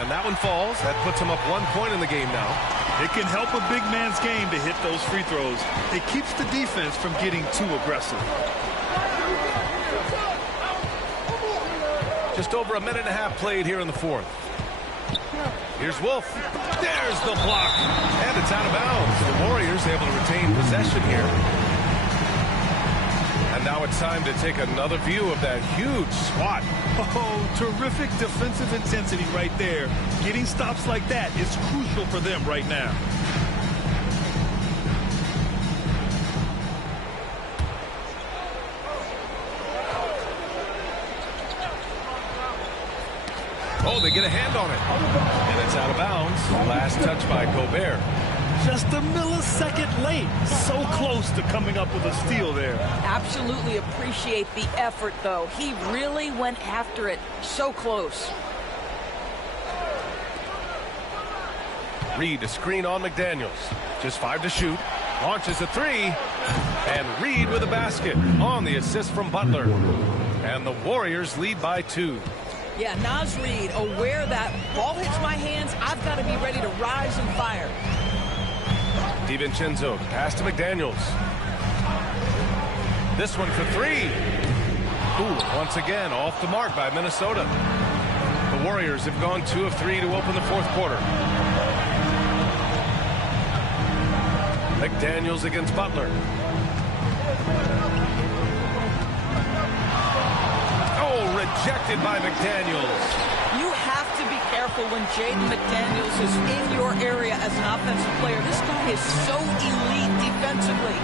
And that one falls. That puts him up 1 point in the game now. It can help a big man's game to hit those free throws. It keeps the defense from getting too aggressive. Just over a minute and a half played here in the fourth. Here's Wolf. There's the block. And it's out of bounds. The Warriors able to retain possession here. And now it's time to take another view of that huge swat. Oh, terrific defensive intensity right there. Getting stops like that is crucial for them right now. Oh, they get a hand on it. And it's out of bounds. Last touch by Gobert. Just a millisecond late. So close to coming up with a steal there. Absolutely appreciate the effort, though. He really went after it. So close. Reed, a screen on McDaniels. Just 5 to shoot. Launches a 3. And Reed with a basket on the assist from Butler. And the Warriors lead by 2. Yeah, Naz Reid, aware that ball hits my hands, I've got to be ready to rise and fire. DiVincenzo, pass to McDaniels. This one for 3. Ooh, once again, off the mark by Minnesota. The Warriors have gone 2 of 3 to open the fourth quarter. McDaniels against Butler. Rejected by McDaniels. You have to be careful when Jaden McDaniels is in your area as an offensive player. This guy is so elite defensively.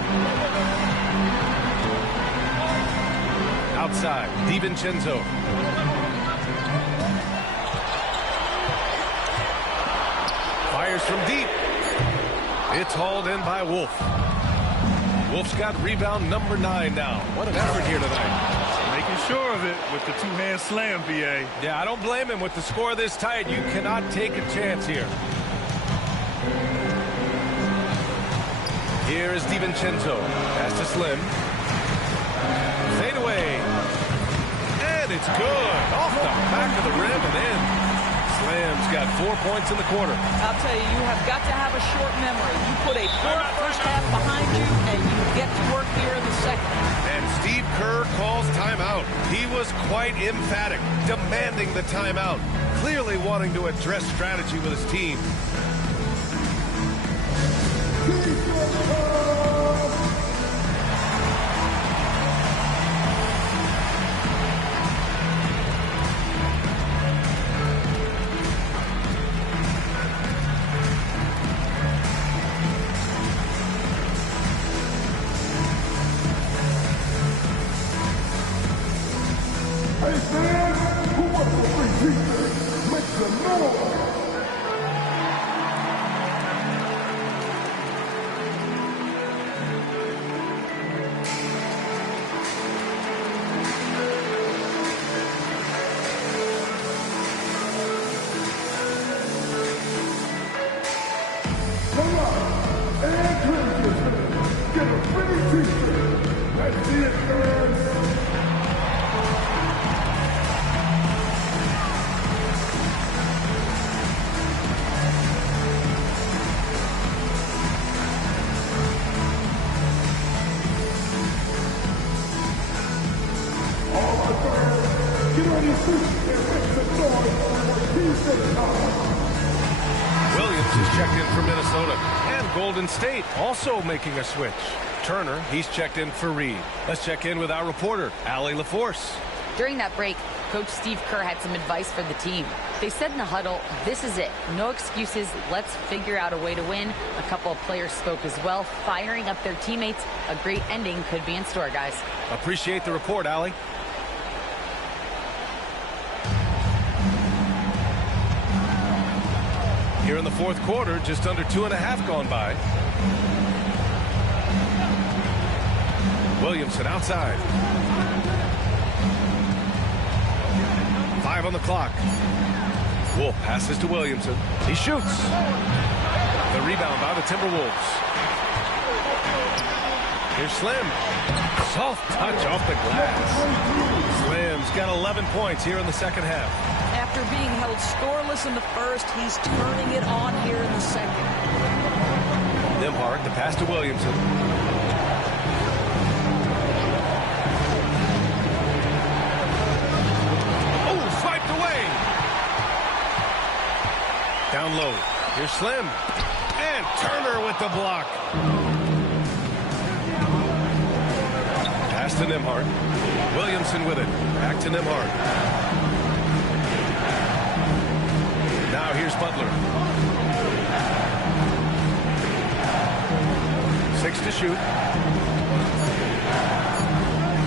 Outside, DiVincenzo. Fires from deep. It's hauled in by Wolf. Wolf's got rebound number 9 now. What an effort here tonight. Making sure of it with the two-hand slam, BA. Yeah, I don't blame him. With the score this tight, you cannot take a chance here. Here is DiVincenzo. Pass to Slim. Fade away. And it's good. Off the back of the rim and in. Slam's got 4 points in the quarter. I'll tell you, you have got to have a short memory. You put a good first half behind you, and you get to work here in the second. And Steve Kerr calls timeout. He was quite emphatic, demanding the timeout, clearly wanting to address strategy with his team. Hey fans, who wants a free pizza? Make some noise! Come on, and Crimson, get a free pizza! Let's see it, fans! Williams is checked in for Minnesota. And Golden State also making a switch. Turner, he's checked in for Reed. Let's check in with our reporter, Allie LaForce. During that break, Coach Steve Kerr had some advice for the team. They said in the huddle, this is it. No excuses. Let's figure out a way to win. A couple of players spoke as well, firing up their teammates. A great ending could be in store, guys. Appreciate the report, Allie. Here in the fourth quarter, just under 2.5 gone by. Williamson outside. 5 on the clock. Wolf passes to Williamson. He shoots. The rebound by the Timberwolves. Here's Slim. Soft touch off the glass. Slim's got 11 points here in the second half. After being held scoreless in the first, he's turning it on here in the second. Nembhard, the pass to Williamson. Oh, swiped away. Down low. Here's Slim. And Turner with the block. Pass to Nembhard. Williamson with it. Back to Nembhard. Now here's Butler. 6 to shoot.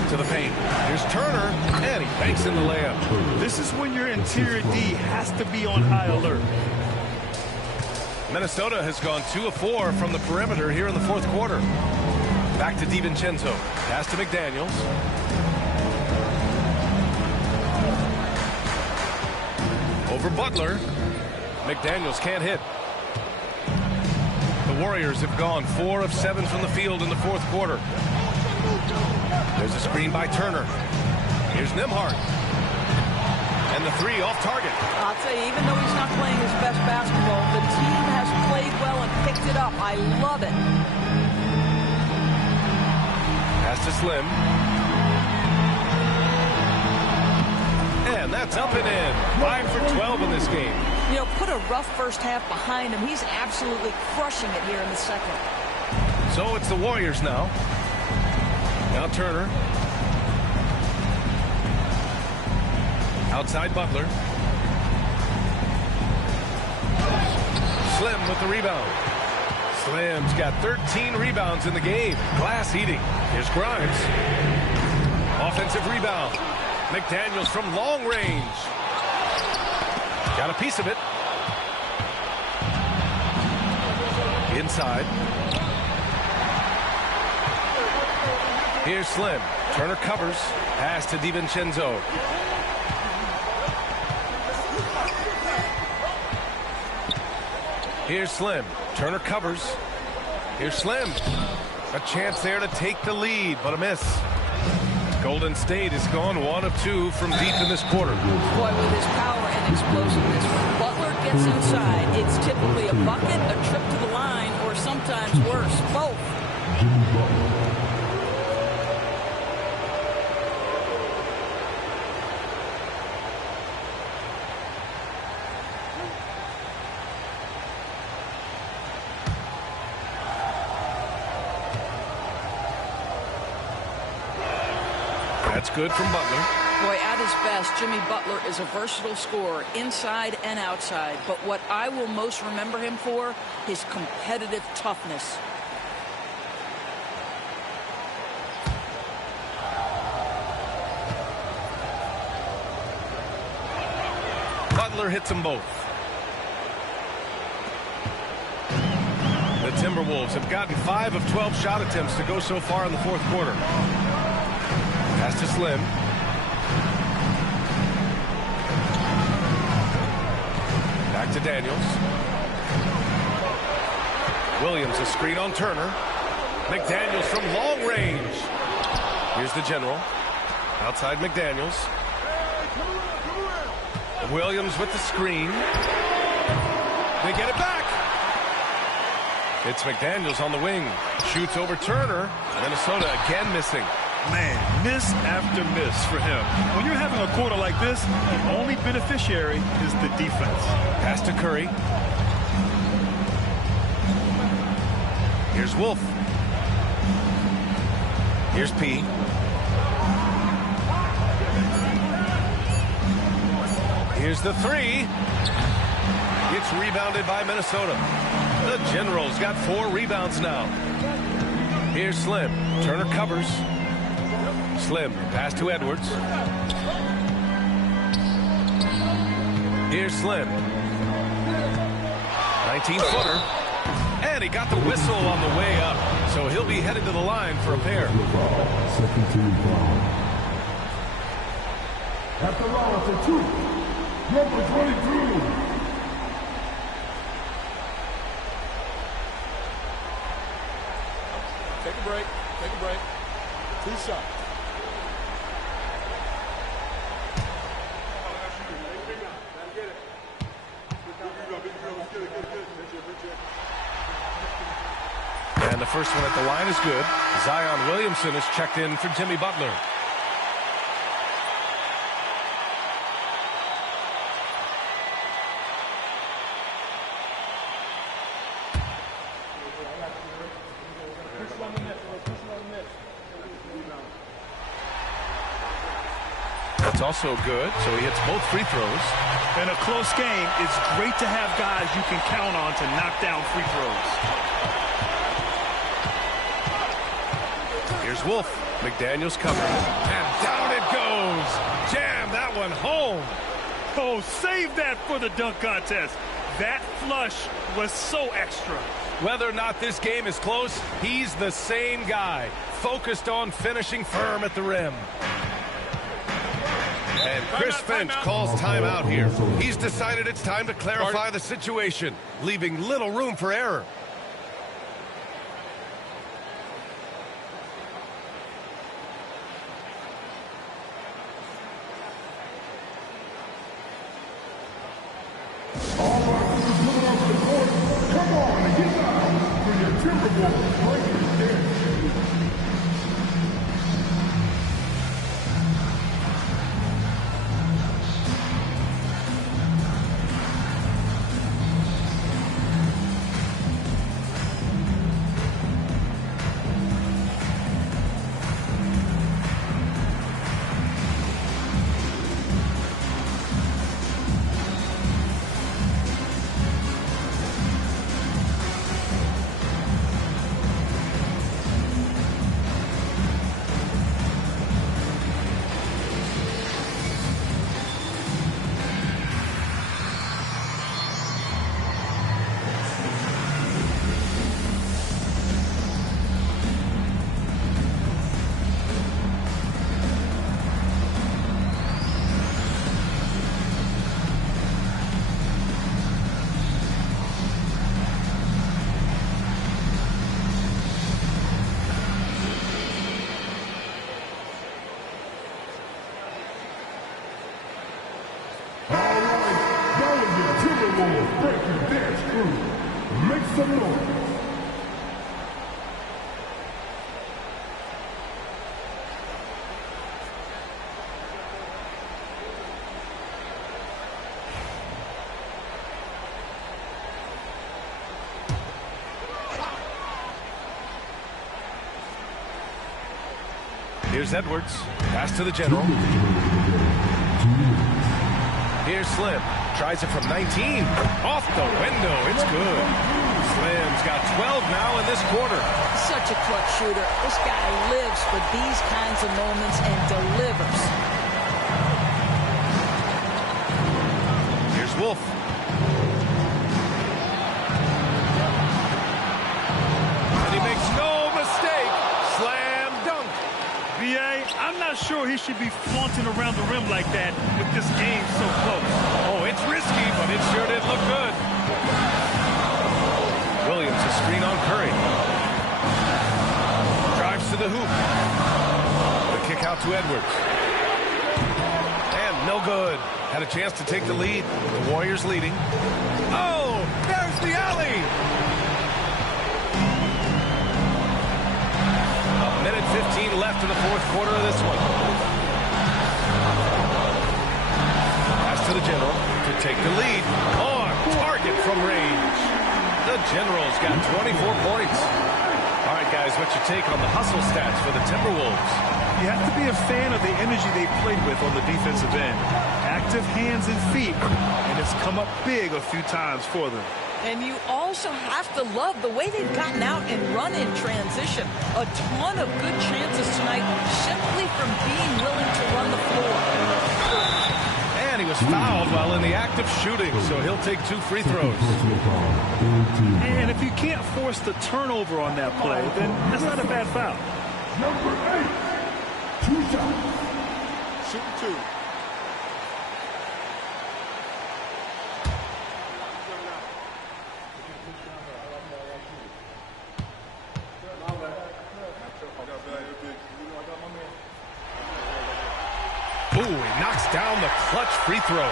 To the paint. Here's Turner. And he banks in the layup. This is when your interior D has to be on high alert. Minnesota has gone 2 of 4 from the perimeter here in the fourth quarter. Back to DiVincenzo. Pass to McDaniels. Over Butler. McDaniels can't hit. The Warriors have gone 4 of 7 from the field in the fourth quarter. There's a screen by Turner. Here's Nembhard. And the 3 off target. I'll tell you, even though he's not playing his best basketball, the team has played well and picked it up. I love it. Pass to Slim. And that's up and in. 5 for 12 in this game. You know, put a rough first half behind him. He's absolutely crushing it here in the second. So it's the Warriors now. Now Turner. Outside Butler. Slim with the rebound. Slim's got 13 rebounds in the game. Glass eating. Here's Grimes. Offensive rebound. McDaniels from long range. Got a piece of it. Inside. Here's Slim. Turner covers. Pass to DiVincenzo. Here's Slim. Turner covers. Here's Slim. A chance there to take the lead, but a miss. Golden State has gone 1 of 2 from deep in this quarter. Boy, with his power and explosiveness, when Butler gets inside, it's typically a bucket, a trip to the line, or sometimes worse, both. That's good from Butler. Boy, at his best, Jimmy Butler is a versatile scorer inside and outside. But what I will most remember him for, his competitive toughness. Butler hits them both. The Timberwolves have gotten 5 of 12 shot attempts to go so far in the fourth quarter. Pass to Slim. Back to Daniels. Williams a screen on Turner. McDaniels from long range. Here's the general. Outside McDaniels. Williams with the screen. They get it back. It's McDaniels on the wing. Shoots over Turner. Minnesota again missing. Man, miss after miss for him. When you're having a quarter like this, the only beneficiary is the defense. Pass to Curry. Here's Wolf. Here's P. Here's the 3. It's rebounded by Minnesota. The Generals got 4 rebounds now. Here's Slim. Turner covers. Slim, pass to Edwards. Here's Slim. 17-footer. And he got the whistle on the way up. So he'll be headed to the line for a pair. Second team foul. At the line for two, number 22. Take a break. Take a break. 2 shots. And the first one at the line is good. Zion Williamson is checked in for Jimmy Butler. That's also good, so he hits both free throws. In a close game, it's great to have guys you can count on to knock down free throws. Here's Wolf. McDaniels covering. And down it goes. Jam that one home. Oh, save that for the dunk contest. That flush was so extra. Whether or not this game is close, he's the same guy. Focused on finishing firm at the rim. And Chris Finch calls timeout here. He's decided it's time to clarify the situation, leaving little room for error. Come on and get down for your Timberwolves Play In. Timberwolves breaking dance crew. Make some noise. Here's Edwards. Pass to the general. Here's Slim. Tries it from 19. Off the window. It's good. Slim's got 12 now in this quarter. Such a clutch shooter. This guy lives for these kinds of moments and delivers. Here's Wolf. And he makes no mistake. Slam dunk. B.A., I'm not sure he should be flaunting around the rim like that with this game so close. Oh, it's risky, but it sure did look good. Williams a screen on Curry. Drives to the hoop. The kick out to Edwards. And no good. Had a chance to take the lead. The Warriors leading. Oh, there's the alley. A minute 15 left in the fourth quarter of this one. Pass to the general to take the lead. On target from range. The General's got 24 points. All right, guys, what's your take on the hustle stats for the Timberwolves? You have to be a fan of the energy they played with on the defensive end. Active hands and feet, and it's come up big a few times for them. And you also have to love the way they've gotten out and run in transition. A ton of good chances tonight simply from being willing to run the floor. And he was fouled while in the act of shooting, so he'll take 2 free throws. And if you can't force the turnover on that play, then that's not a bad foul. Number 8, 2 shots. Shooting 2. Ooh, he knocks down the clutch free throw.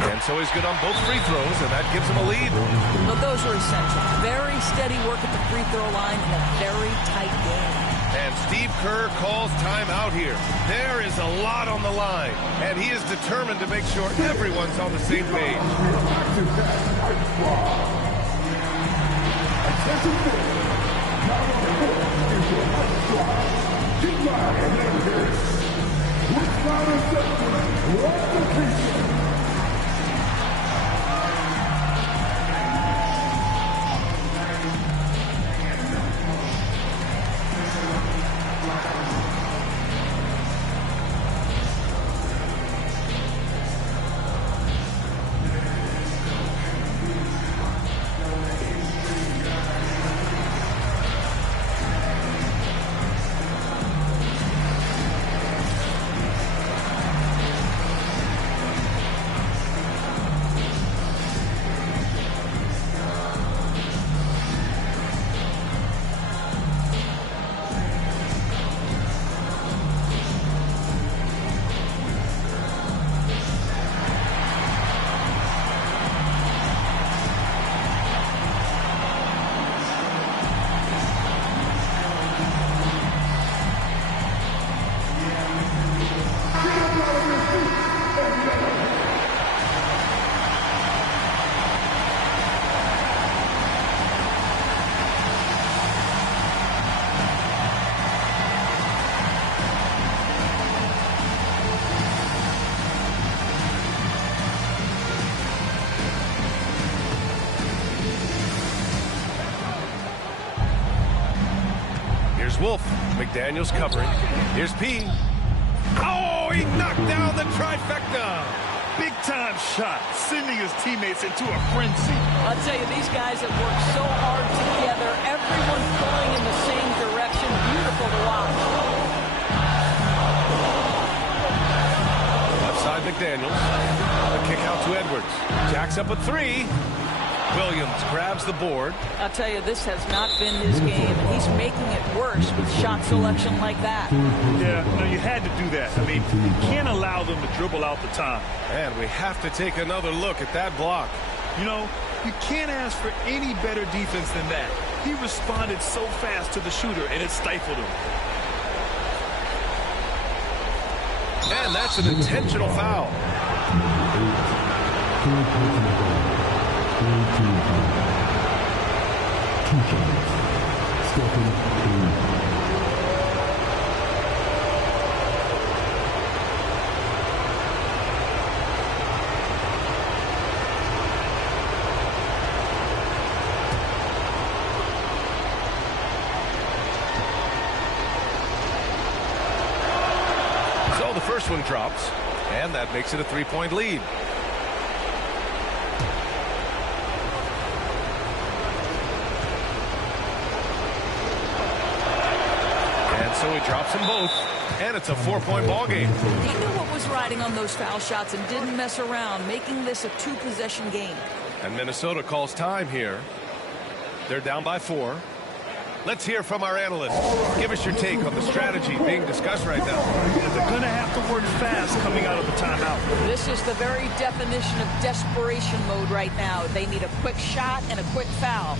And so he's good on both free throws, and that gives him a lead. But those are essential. Very steady work at the free throw line in a very tight game. And Steve Kerr calls timeout here. There is a lot on the line, and he is determined to make sure everyone's on the same page. Wolf. McDaniels covering. Here's P. Oh, he knocked down the trifecta. Big-time shot, sending his teammates into a frenzy. I'll tell you, these guys have worked so hard together. Everyone pulling in the same direction. Beautiful to watch. Left side, McDaniels. A kick out to Edwards. Jacks up a 3. Williams grabs the board. I'll tell you, this has not been his game. He's making it worse with shot selection like that. Yeah, no, you had to do that. I mean, you can't allow them to dribble out the time. And we have to take another look at that block. You know, you can't ask for any better defense than that. He responded so fast to the shooter, and it stifled him. And that's an intentional foul. So the first one drops, and that makes it a 3-point lead. So he drops them both, and it's a 4-point ball game. He knew what was riding on those foul shots and didn't mess around, making this a 2-possession game. And Minnesota calls time here. They're down by 4. Let's hear from our analysts. Give us your take on the strategy being discussed right now. They're going to have to work fast coming out of the timeout. This is the very definition of desperation mode right now. They need a quick shot and a quick foul.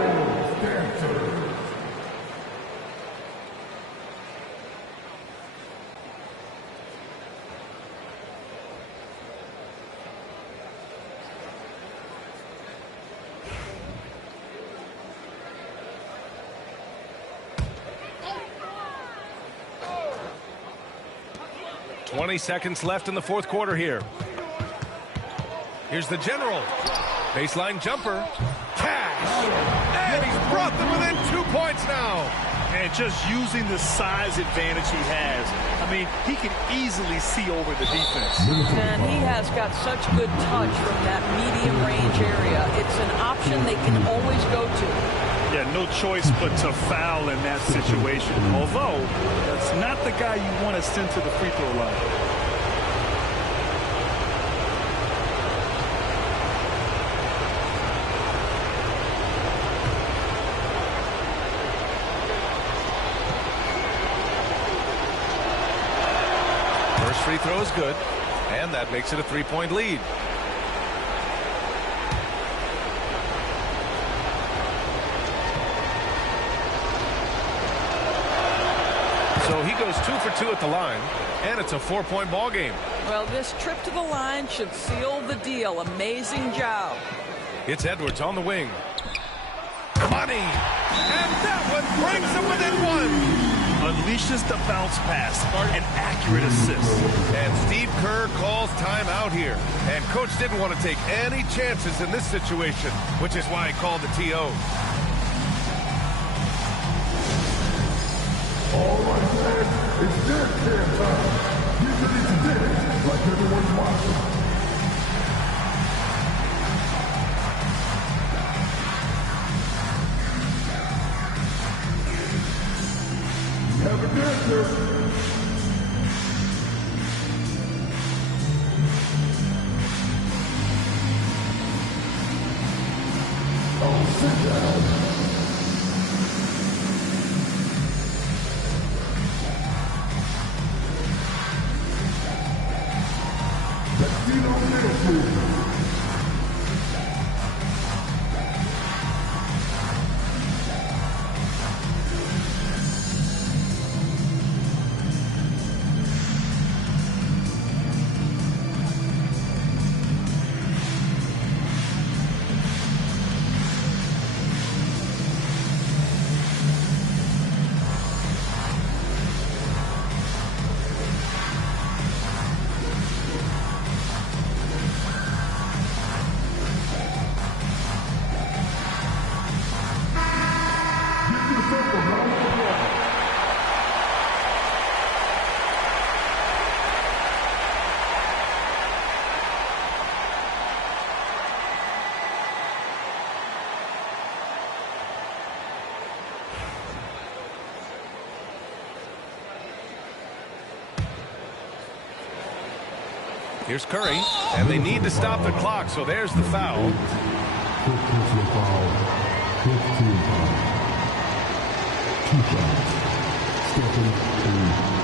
Timberwolves dancers. Twenty seconds left in the fourth quarter here. Here's the general. Baseline jumper. Cash. And he's brought them within 2 points now. And just using the size advantage he has. I mean, he can easily see over the defense. And he has got such good touch from that medium range area. It's an option they can always go to. Yeah, no choice but to foul in that situation. Although, that's not the guy you want to send to the free throw line. First free throw is good, and that makes it a 3-point lead. So he goes 2 for 2 at the line, and it's a 4-point ball game. Well, this trip to the line should seal the deal. Amazing job. It's Edwards on the wing. Money! And that one brings him within 1. Unleashes the bounce pass. An accurate assist. And Steve Kerr calls timeout here. And coach didn't want to take any chances in this situation, which is why he called the TO. All right, fans, it's dance time. Get ready to dance like everyone's watching. We have a dancer. Oh, sit down. Here's Curry, and they need to stop the clock, so there's the foul. 15 foul. 15 foul. 2 shots. Stephen 3.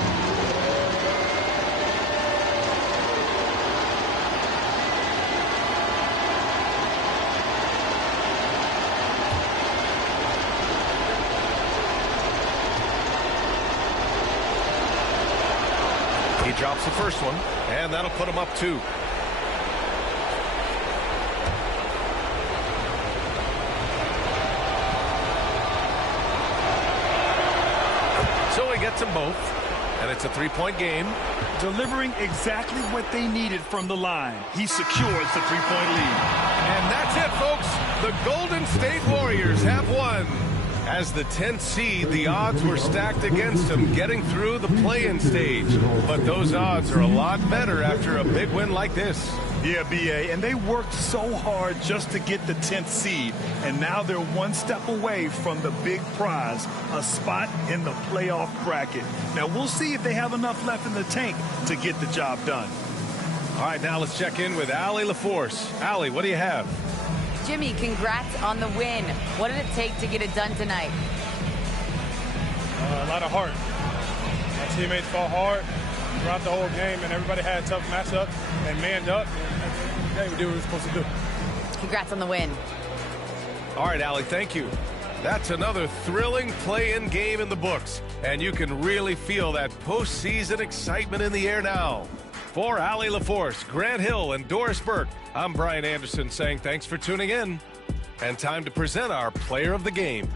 He drops the first one, and that'll put him up 2. So he gets them both, and it's a 3-point game. Delivering exactly what they needed from the line. He secures the 3-point lead. And that's it, folks. The Golden State Warriors have won. As the 10th seed, the odds were stacked against them getting through the play-in stage. But those odds are a lot better after a big win like this. Yeah, B.A., and they worked so hard just to get the 10th seed. And now they're one step away from the big prize, a spot in the playoff bracket. Now, we'll see if they have enough left in the tank to get the job done. All right, now let's check in with Allie LaForce. Allie, what do you have? Jimmy, congrats on the win. What did it take to get it done tonight? A lot of heart. My teammates fought hard throughout the whole game, and everybody had a tough matchup and manned up. And at the end of the day, we did what we were supposed to do. Congrats on the win. All right, Allie, thank you. That's another thrilling play-in game in the books, and you can really feel that postseason excitement in the air now. For Allie LaForce, Grant Hill, and Doris Burke, I'm Brian Anderson saying thanks for tuning in. And time to present our player of the game.